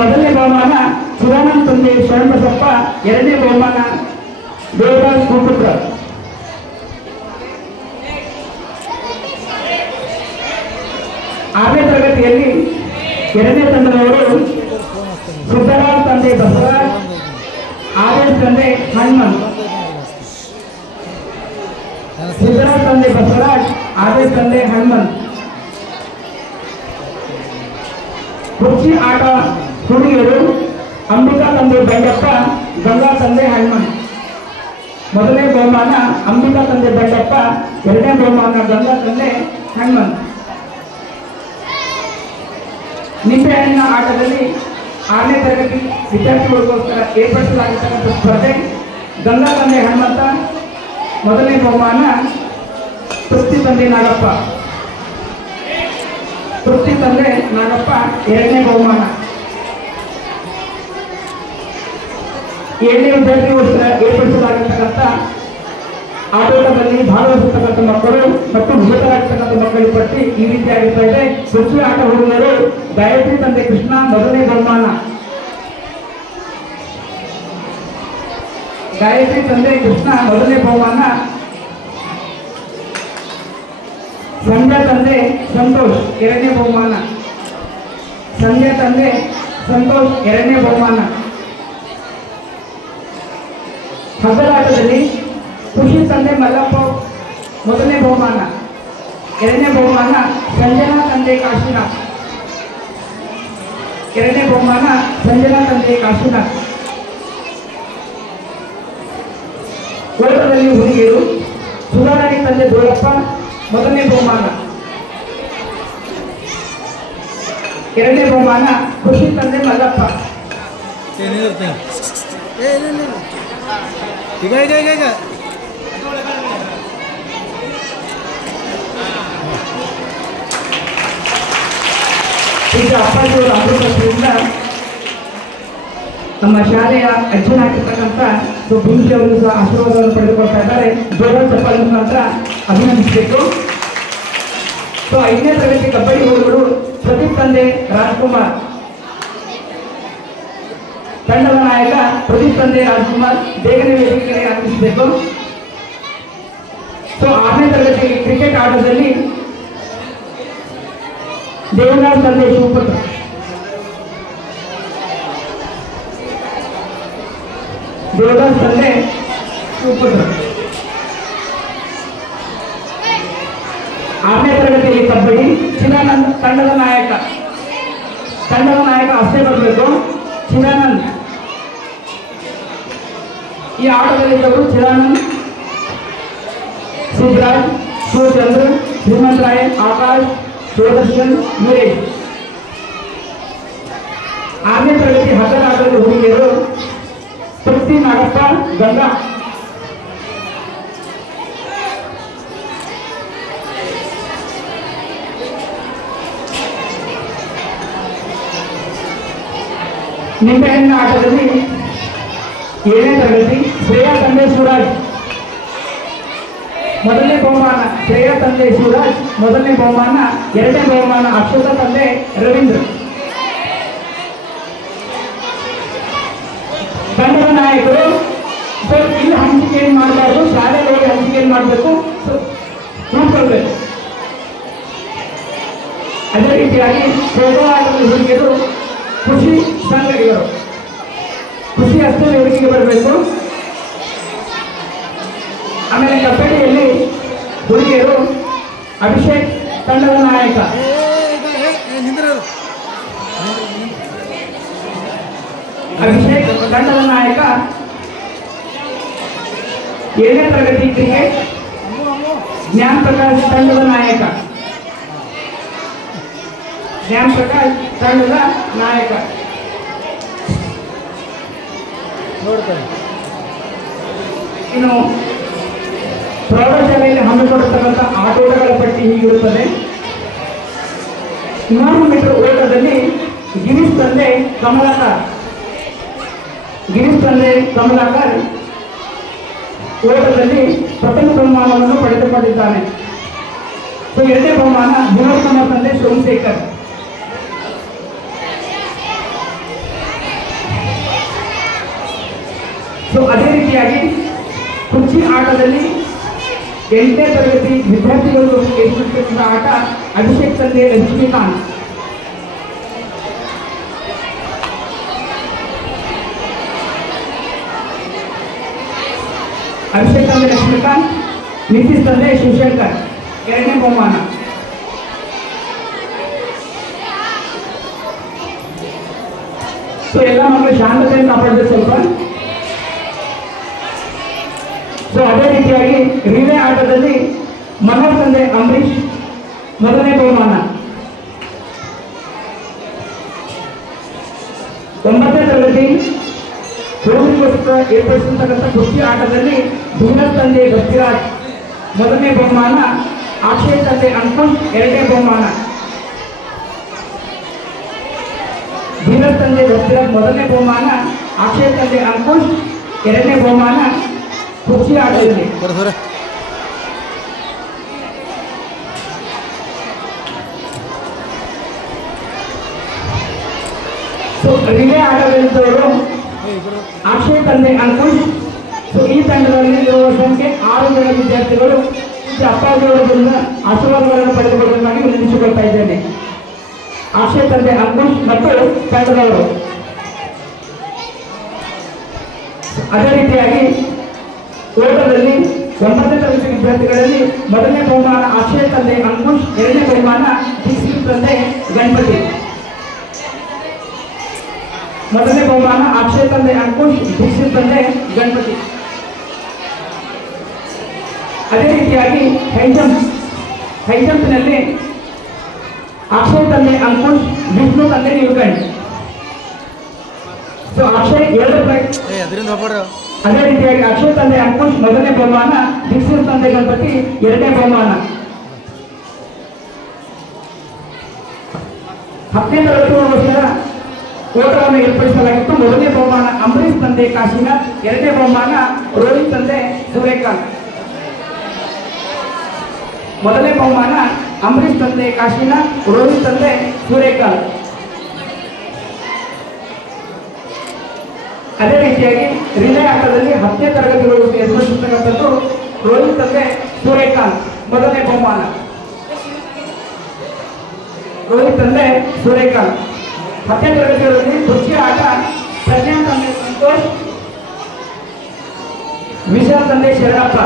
ಮೊದಲನೇ ಬಹುಮಾನ ಸುಧಾನಂದ್ ತಂದೆ ಶರಣಬಸಪ್ಪ, ಎರಡನೇ ಬಹುಮಾನ ದೇವರಾಜ್ ಕೂಪುತ್ರ. ಆರನೇ ತರಗತಿಯಲ್ಲಿ ಎರಡನೇ ತಂಡದವರು ಸಿದ್ದರಾಜ್ ತಂದೆ ಬಸವರಾಜ್, ಆರ್ಎಸ್ ತಂದೆ ಹನುಮಂತ್. ಸಿದ್ದರಾಜ್ ತಂದೆ ಬಸವರಾಜ್, ಆರ್ಎಸ್ ತಂದೆ ಹನುಮಂತ್. ಕುರ್ಚಿ ಆಟ ಹುಡುಗಿಯರು ಅಂಬಿಕಾ ತಂದೆ ಬಂಡಪ್ಪ, ಗಂಗಾ ತಂದೆ ಹನುಮಂತ್. ಮೊದಲನೇ ಬಹುಮಾನ ಅಂಬಿಕಾ ತಂದೆ ಬಂಡಪ್ಪ, ಎರಡನೇ ಬಹುಮಾನ ಗಂಗಾ ತಂದೆ ಹನುಮಂತ್. ನಿಂಬೆಹಣ್ಣಿನ ಆಟದಲ್ಲಿ 6ನೇ ತರಗತಿ ವಿದ್ಯಾರ್ಥಿಗಳಿಗೋಸ್ಕರ ಏರ್ಪಡಿಸಲಾಗಿರ್ತಕ್ಕಂಥ ಸ್ಪರ್ಧೆ ಗಂಗಾ ತಂದೆ ಹನುಮಂತ, ಮೊದಲನೇ ಬಹುಮಾನ ತೃಪ್ತಿ ತಂದೆ ನಾಗಪ್ಪ. ತೃಪ್ತಿ ತಂದೆ ನಾಗಪ್ಪ ಎರಡನೇ ಬಹುಮಾನ. 7ನೇ ವಿದ್ಯಾರ್ಥಿಗೋಸ್ಕರ ಏರ್ಪಡಿಸಲಾಗಿರ್ತಕ್ಕಂಥ ಆಟೋಟದಲ್ಲಿ ಭಾಗವಹಿಸತಕ್ಕಂಥ ಮಕ್ಕಳು ಮತ್ತು ನಿರತರಾಗಿರ್ತಕ್ಕಂಥ ಮಕ್ಕಳ ಪಟ್ಟಿ ಈ ರೀತಿಯಾಗಿರ್ತಾ ಇದೆ. ಕುರ್ಚಿ ಆಟ ಹುಡುಗರು ಗಾಯತ್ರಿ ತಂದೆ ಕೃಷ್ಣ, ಮೊದಲನೇ ಬಹುಮಾನ. ಗಾಯತ್ರಿ ತಂದೆ ಕೃಷ್ಣ ಮೊದಲನೇ ಬಹುಮಾನ. ಸಂಧ್ಯಾ ತಂದೆ ಸಂತೋಷ್ ಎರಡನೇ ಬಹುಮಾನ. ಸಂಧ್ಯಾ ತಂದೆ ಸಂತೋಷ್ ಎರಡನೇ ಬಹುಮಾನ. ಹಗ್ಗಲಾಟದಲ್ಲಿ ಖುಷಿ ತಂದೆ ಮಲ್ಲಪ್ಪ ಮೊದಲನೇ ಬಹುಮಾನ. ಎರಡನೇ ಬಹುಮಾನ ಸಂಜನಾ ತಂದೆ ಕಾಶಿನಾಥ್. ಎರಡನೇ ಬಹುಮಾನ ಸಂಜನಾ ತಂದೆ ಕಾಶಿನಾಥ್. ಓಟದಲ್ಲಿ ಹುಡುಗಿಯರು ಸುಧಾರಾಣಿ ತಂದೆ ದೊಡ್ಡಪ್ಪ, ಮೊದಲನೇ ಬಹುಮಾನ. ಎರಡನೇ ಬಹುಮಾನ ಖುಷಿ ತಂದೆ ಮಲ್ಲಪ್ಪ. ಈಗ ಅಪ್ಪಾಜಿಯವರ ಅಮೃತದಿಂದ ನಮ್ಮ ಶಾಲೆಯ ಅಜ್ಜನಾಗಿರ್ತಕ್ಕಂಥ ಭೀಮ್ಸಿ ಅವರು ಸಹ ಆಶೀರ್ವಾದವನ್ನು ಪಡೆದುಕೊಳ್ತಾ ಇದ್ದಾರೆ. ಜೋರಾದ ಚಪ್ಪಾಳೆ ಮುಖಾಂತರ ಅಭಿನಂದಿಸಬೇಕು. 5ನೇ ತರಗತಿ ಕಬಡ್ಡಿ ಹುಡುಗರು ಪ್ರದೀಪ್ ತಂದೆ ರಾಜ್ಕುಮಾರ್, ತಂಡದ ನಾಯಕ ಪ್ರದೀಪ್ ತಂದೆ ರಾಜ್ಕುಮಾರ್ ಬೇಗನೆ ವೇದಿಕೆಗೆ ಆಗಮಿಸಬೇಕು. 6ನೇ ತರಗತಿ ಕ್ರಿಕೆಟ್ ಆಟದಲ್ಲಿ ದೇವರಾಜ್ ತಂದೆ ಶಿವಪುತ್ರ, ದೇವದಾಸ್ ತಂದೆ ಶಿವಪುತ್ರ. 6ನೇ ತರಗತಿಯಲ್ಲಿ ಕಬಡ್ಡಿ ಚಿದಾನಂದ್ ತಂಡದ ನಾಯಕ ಅಷ್ಟೇ ಬರಬೇಕು. ಚಿದಾನಂದ್ ಈ ಆಟದಲ್ಲಿದ್ದವರು ಚಿದಾನಂದ್, ಸಿದ್ದರಾಜ್, ಶಿವಚಂದ್ರ, ಶ್ರೀಮಂತ್ ರಾಯ್, ಆಕಾಶ್, ಶಿವದರ್ಶನ್, ವೀರೇಶ್. 6ನೇ ತರಗತಿ ಹಗ್ಗದ ಆಟದಲ್ಲಿ ಹುಡುಗಿಯರು ತೃಪ್ತಿ, ನಾಗಪ್ಪ, ಗಂಗಾ. ನಿಂಬೆಹಣ್ಣಿನ ಆಟದಲ್ಲಿ 7ನೇ ತರಗತಿ ಶ್ರೇಯಾ ತಂದೆ ಶಿವರಾಜ್ ಮೊದಲನೇ ಬಹುಮಾನ, ಶ್ರೇಯಾ ತಂದೆ ಶಿವರಾಜ್ ಮೊದಲನೇ ಬಹುಮಾನ. 2ನೇ ಬಹುಮಾನ ಅಕ್ಷತಾ ತಂದೆ ರವೀಂದ್ರ. ತಂಡದ ನಾಯಕರು ಇಲ್ಲಿ ಹಂಚಿಕೆಯನ್ನು ಮಾಡಬಾರ್ದು, ಶಾಲೆಗಳಿಗೆ ಹಂಚಿಕೆಯನ್ನು ಮಾಡಬೇಕು, ನೋಡ್ಕೊಳ್ಬೇಕು. ಅದೇ ರೀತಿಯಾಗಿ ಆಟದಲ್ಲಿ ಹುಡುಗಿಯರು ಖುಷಿ ಸಂಗಡಿಗರು, ಖುಷಿ ಅಷ್ಟೇ ವೇದಿಕೆಗೆ ಬರಬೇಕು. ಆಮೇಲೆ ಕಬಡ್ಡಿಯಲ್ಲಿ ಹುಡುಗಿಯರು ಅಭಿಷೇಕ್ ತಂಡದ ನಾಯಕ, ಅಭಿಷೇಕ್ ತಂಡದ ನಾಯಕ. 7ನೇ ತರಗತಿ ಕ್ರಿಕೆಟ್ ಜ್ಞಾನ್ ಪ್ರಕಾಶ್ ತಂಡದ ನಾಯಕ, ಜ್ಞಾನ್ ಪ್ರಕಾಶ್ ತಂಡದ ನಾಯಕ. ಇನ್ನು ಪ್ರೌಢಶಾಲೆಯಲ್ಲಿ ಹಮ್ಮಿಕೊಂಡಿರ್ತಕ್ಕಂಥ ಆಟೋಟಗಳ ಪಟ್ಟಿ ಹೀಗಿರುತ್ತದೆ. 100 ಮೀಟರ್ ಓಟದಲ್ಲಿ ಗಿರೀಶ್ ತಂದೆ ಕಮಲಾಕರ್ ಓಟದಲ್ಲಿ ಪ್ರಥಮ ಬಹುಮಾನವನ್ನು ಪಡೆದುಕೊಂಡಿದ್ದಾನೆ. 2ನೇ ಬಹುಮಾನ ವಿನೋದ್ ಕುಮಾರ್ ತಂದೆ ಸೋಮಶೇಖರ್. ಅದೇ ರೀತಿಯಾಗಿ ಕುರ್ಚಿ ಆಟದಲ್ಲಿ 8ನೇ ತರಗತಿ ವಿದ್ಯಾರ್ಥಿಗಳು ಎದುರಿಸುತ್ತಿದ್ದ ಆಟ ಅಭಿಷೇಕ್ ತಂದೆ ಲಕ್ಷ್ಮೀಕಾಂತ್. ಅಭಿಷೇಕ್ ತಂದೆ ಲಕ್ಷ್ಮೀಕಾಂತ್, ನಿತೀಶ್ ತಂದೆ ಶಿವಶಂಕರ್. 2ನೇ ಬಹುಮಾನ. ಎಲ್ಲ ಮಕ್ಕಳು ಶಾಂತತೆಯನ್ನು ಕಾಪಾಡಿದ್ರೆ ಸ್ವಲ್ಪ. ಅದೇ ರೀತಿಯಾಗಿ ರಿಲೇ ಆಟದಲ್ಲಿ ಮನೋಜ್ ತಂದೆ ಅಂಬರೀಶ್ ಮೊದಲನೇ ಬಹುಮಾನ. 9ನೇ ತರಗತಿ ಹುಡುಗರಿಗೋಸ್ಕರ ಏರ್ಪಡಿಸಿರ್ತಕ್ಕಂಥ ಕುಸ್ತಿ ಆಟದಲ್ಲಿ ಧೀರಜ್ ತಂದೆ ಗಸ್ತಿರಾಜ್ ಮೊದಲನೇ ಬಹುಮಾನ. ಅಕ್ಷಯ್ ತಂದೆ ಅಂಕುಶ್ 2ನೇ ಬಹುಮಾನ. ಧೀರಜ್ ತಂದೆ ಗಸ್ತಿರಾಜ್ ಮೊದಲನೇ ಬಹುಮಾನ, ಅಕ್ಷಯ್ ತಂದೆ ಅಂಕುಶ್ 2ನೇ ಬಹುಮಾನ ಕುರ್ಚಿ ಆಟದಲ್ಲಿ. ರಿಲೇ ಆಟದಲ್ಲಿದ್ದವರು ಅಕ್ಷಯ್ ತಂದೆ ಅಂಕುಶ್. ಈ ತಂಡದಲ್ಲಿ ಇರುವ ಸಂಖ್ಯೆ 6 ಜನ ವಿದ್ಯಾರ್ಥಿಗಳು ಅಪ್ಪಾಜಿಯವರಿಂದ ಆಶೀರ್ವಾದಗಳನ್ನು ಪಡೆದುಕೊಳ್ಳಬೇಕಾಗಿ ವಿನಂತಿಸಿಕೊಳ್ತಾ ಇದ್ದೇನೆ. ಅಕ್ಷಯ್ ತಂದೆ ಅಂಕುಶ್ ಮತ್ತು ತಂಡದವರು. ಅದೇ ರೀತಿಯಾಗಿ ಓಟದಲ್ಲಿ 9ನೇ ತರಗತಿ ವಿದ್ಯಾರ್ಥಿಗಳಲ್ಲಿ ಮೊದಲನೇ ಬಹುಮಾನ ಅಕ್ಷಯ್ ತಂದೆ ಅಂಕುಶ್, 2ನೇ ಬಹುಮಾನ ದೀಕ್ಷಿತ್ ತಂದೆ ಗಣಪತಿ. ಮೊದಲನೇ ಬಹುಮಾನ ಅಕ್ಷಯ್ ತಂದೆ ಅಂಕುಶ್, ದೀಕ್ಷಿತ್ ತಂದೆ ಗಣಪತಿ. ಅದೇ ರೀತಿಯಾಗಿ ಹೈಜಂಪ್ನಲ್ಲಿ ಅಕ್ಷಯ್ ತಂದೆ ಅಂಕುಶ್, ವಿಷ್ಣು ತಂದೆ ನೀಲಕಂಠ್. ಅಕ್ಷಯ್ 2 ಪ್ರೈಸ್. ಅದೇ ರೀತಿಯಾಗಿ ಅಕ್ಷಯ್ ತಂದೆ ಅಂಕುಶ್ ಮೊದಲನೇ ಬಹುಮಾನ, ದೀಕ್ಷಿತ್ ತಂದೆ ಗಣಪತಿ 2ನೇ ಬಹುಮಾನ. 10ನೇ ತರಗತಿಗೋಸ್ಕರ ಓಟವನ್ನು ಏರ್ಪಡಿಸಲಾಗಿತ್ತು. ಮೊದಲನೇ ಬಹುಮಾನ ಅಂಬರೀಶ್ ತಂದೆ ಕಾಶಿನಾಥ್, ಎರಡನೇ ಬಹುಮಾನ ರೋಹಿತ್ ತಂದೆ ಸೂರ್ಯಕಾಂತ್. ಮೊದಲನೇ ಬಹುಮಾನ ಅಂಬರೀಶ್ ತಂದೆ ಕಾಶಿನಾಥ್, ರೋಹಿತ್ ತಂದೆ ಸೂರ್ಯಕಾಂತ್. ಅದೇ ರೀತಿಯಾಗಿ ರಿಲೇ ಆಟದಲ್ಲಿ 10ನೇ ತರಗತಿಗಳು ಎದುರಿಸುತ್ತಕ್ಕಂಥದ್ದು ರೋಹಿತ್ ತಂದೆ ಸೂರ್ಯಕಾಂತ್. ಮೊದಲನೇ ಬಹುಮಾನ ರೋಹಿತ್ ತಂದೆ ಸೂರ್ಯಕಾಂತ್. 10ನೇ ತರಗತಿಗಳಲ್ಲಿ ಕುರ್ಚಿ ಆಟ ಪ್ರಜ್ಞಾ ತಂದೆ ಸಂತೋಷ್, ವಿಶಾಲ್ ತಂದೆ ಶರಣಪ್ಪ.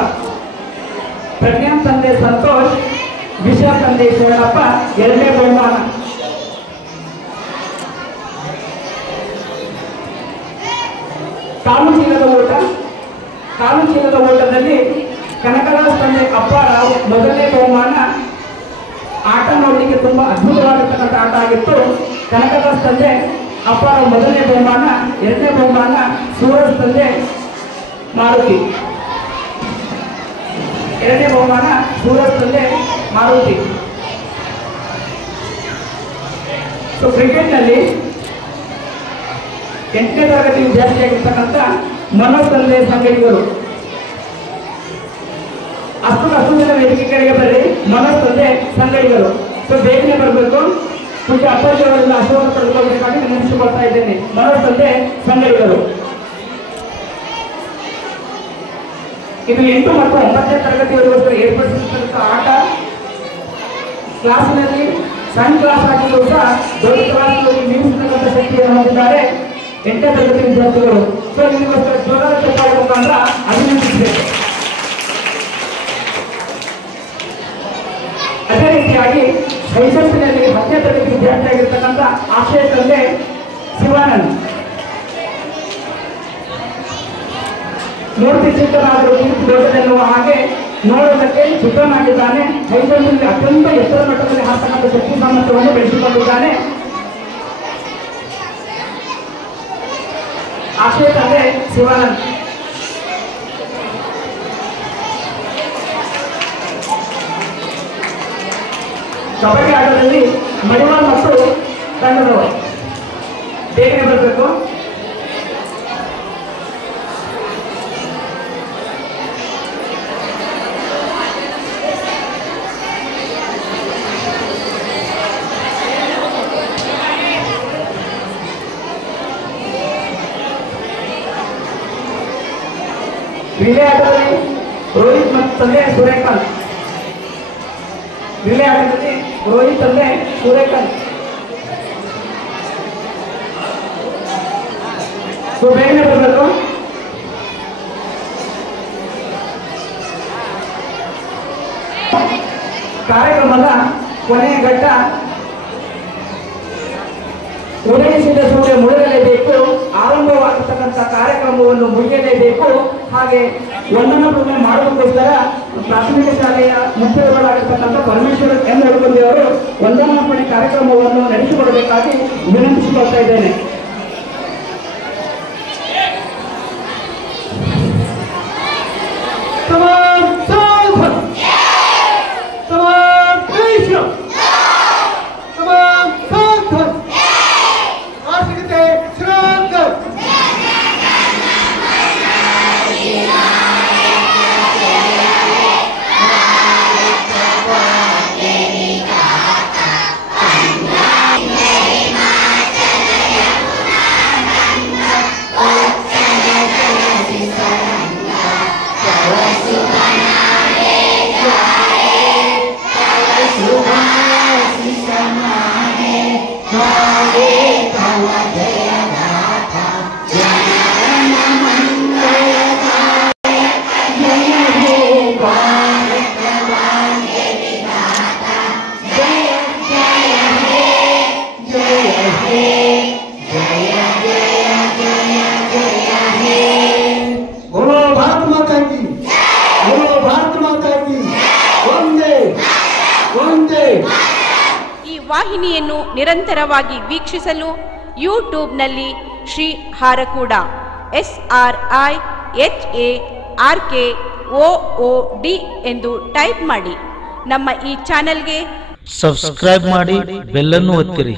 ಪ್ರಜ್ಞಾ ತಂದೆ ಸಂತೋಷ್, ವಿಶಾಲ್ ತಂದೆ ಶರಣಪ್ಪ ಎರಡನೇ ಬಹುಮಾನ. ಕಾಲು ಚೀಲದ ಓಟದಲ್ಲಿ ಕನಕದಾಸ್ ತಂದೆ ಅಪ್ಪಾರಾವ್ ಮೊದಲನೇ ಬಹುಮಾನ. ಆಟ ನೋಡಲಿಕ್ಕೆ ತುಂಬಾ ಅದ್ಭುತವಾಗಿರ್ತಕ್ಕಂಥ ಆಟ ಆಗಿತ್ತು. ಕನಕದಾಸ್ ತಂದೆ ಅಪ್ಪಾರಾವ್ ಮೊದಲನೇ ಬಹುಮಾನ, ಎರಡನೇ ಬಹುಮಾನ ಸೂರಜ್ ತಂದೆ ಮಾರುತಿ. ಎರಡನೇ ಬಹುಮಾನ ಸೂರಜ್ ತಂದೆ ಮಾರುತಿ. ಸೊ ಕ್ರಿಕೆಟ್ನಲ್ಲಿ 8ನೇ ತರಗತಿ ವಿದ್ಯಾರ್ಥಿಯಾಗಿರ್ತಕ್ಕಂಥ ಮನೋಜ್ ತಂದೆ ಸಂಗಡಿಗರು. ಅಷ್ಟು ಜನ ವೇದಿಕೆ ಕಡೆಗೆ ಬರ್ರಿ. ಮನೋಜ್ ತಂದೆ ಸಂಗಡಿಗರು. ಸೊ ಬೇಗನೆ ಬರಬೇಕು. ಪೂಜೆ ಅಪ್ಪಾಜಿ ಅವರಿಂದ ಆಶೀರ್ವಾದ ಪಡೆದುಕೊಳ್ಳಬೇಕಾಗಿ ನೆನಪಿಸಿಕೊಳ್ತಾ ಇದ್ದೇನೆ. ಮನೋಜ್ ತಂದೆ ಸಂಗಡಿಗರು. ಇದು 8 ಮತ್ತು 9ನೇ ತರಗತಿಯವರೆಗೋಸ್ಕರ ಏರ್ಪಡಿಸಿರ್ತಕ್ಕಂಥ ಆಟ. ಕ್ಲಾಸಿನಲ್ಲಿ ಸಣ್ಣ ಕ್ಲಾಸ್ ಆಗಿದ್ರು ಸಹ ದೊಡ್ಡ ಕ್ಲಾಸ್ನಲ್ಲಿ ಮೀರಿಸತಕ್ಕಂಥ ಶಕ್ತಿಯನ್ನು ಹೊಂದಿದ್ದಾರೆ 8ನೇ ತರಗತಿ ವಿದ್ಯಾರ್ಥಿಗಳು. ಸೊ ನಿಮಗೋಸ್ಕರ ಜೋರಾದ ಚಪ್ಪಾಳೆ ಮುಖಾಂತರ ಅಭಿನಂದಿಸಬೇಕು. ಅದೇ ರೀತಿಯಾಗಿ ಹೈಸೆನ್ಸಿನಲ್ಲಿ 10ನೇ ತರಗತಿ ವಿದ್ಯಾರ್ಥಿಯಾಗಿರ್ತಕ್ಕಂಥ ಆಶಯ ತಂದೆ ಶಿವಾನಂದ್. ಮೂರ್ತಿ ಚಿಕ್ಕನಾದರೂ ಕೀರ್ತಿ ದೊಡ್ಡದೆನ್ನುವ ಹಾಗೆ ನೋಡೋದಕ್ಕೆ ಚಿಕ್ಕನಾಗಿದ್ದಾನೆ. ಹೈಸೆನ್ಸಿನಲ್ಲಿ ಅತ್ಯಂತ ಎತ್ತರ ಮಟ್ಟದಲ್ಲಿ ಹಾಕತಕ್ಕಂಥ ಶಕ್ತಿ ಸಾಮರ್ಥ್ಯವನ್ನು ಬೆಳೆಸಿಕೊಂಡಿದ್ದಾನೆ. ಆಶಯ ತಂದೆ ಶಿವಾನಂದ್. ಕಬಡ್ಡಿ ಆಟದಲ್ಲಿ ಮಡಿವಾಳ್ ಮತ್ತು ತಂಡದವರು ಬೇಗನೆ ಬರಬೇಕು. ರಿಲೇ ಆಟದಲ್ಲಿ ರೋಹಿತ್ ಮತ್ತು ತಂದೆ ಸೂರ್ಯಕಾಂತ್. ರಿಲೇ ಆಟದಲ್ಲಿ ರೋಹಿತ್ ತಂದೆ ಸೂರ್ಯಕಾಂತ್. ಸೊ ಬೇಗನೆ ಬರಬೇಕು. ಕಾರ್ಯಕ್ರಮದ ಕೊನೆಯ ಘಟ್ಟ ಉದಯಿಸಿದ ಸೂರ್ಯ ಮುಳುಗಲೇಬೇಕು. ಆರಂಭವಾಗಿರ್ತಕ್ಕಂಥ ಕಾರ್ಯಕ್ರಮವನ್ನು ಮುಗಿಯಲೇಬೇಕು. ಹಾಗೆ ವಂದನಾಪೂರ್ಣೆ ಮಾಡೋದಕ್ಕೋಸ್ಕರ ಪ್ರಾಥಮಿಕ ಶಾಲೆಯ ಮುಖ್ಯಗಳಾಗಿರ್ತಕ್ಕಂಥ ಪರಮೇಶ್ವರ್ ಎಂ ಹುಡುಗಂದಿ ಅವರು ವಂದನಾರ್ಪಣೆ ಕಾರ್ಯಕ್ರಮವನ್ನು ನಡೆಸಿಕೊಡಬೇಕಾಗಿ ವಿನಂತಿಸಿಕೊಳ್ತಾ ಇದ್ದೇನೆ. ವಾಹಿನಿಯನ್ನು ನಿರಂತರವಾಗಿ ವೀಕ್ಷಿಸಲು ಯೂಟ್ಯೂಬ್ನಲ್ಲಿ ಶ್ರೀ ಹಾರಕೂಡ SRIHARKOOD ಎಂದು ಟೈಪ್ ಮಾಡಿ. ನಮ್ಮ ಈ ಚಾನೆಲ್ಗೆ ಸಬ್ಸ್ಕ್ರೈಬ್ ಮಾಡಿ, ಬೆಲ್ ಅನ್ನು ಒತ್ತಿರಿ.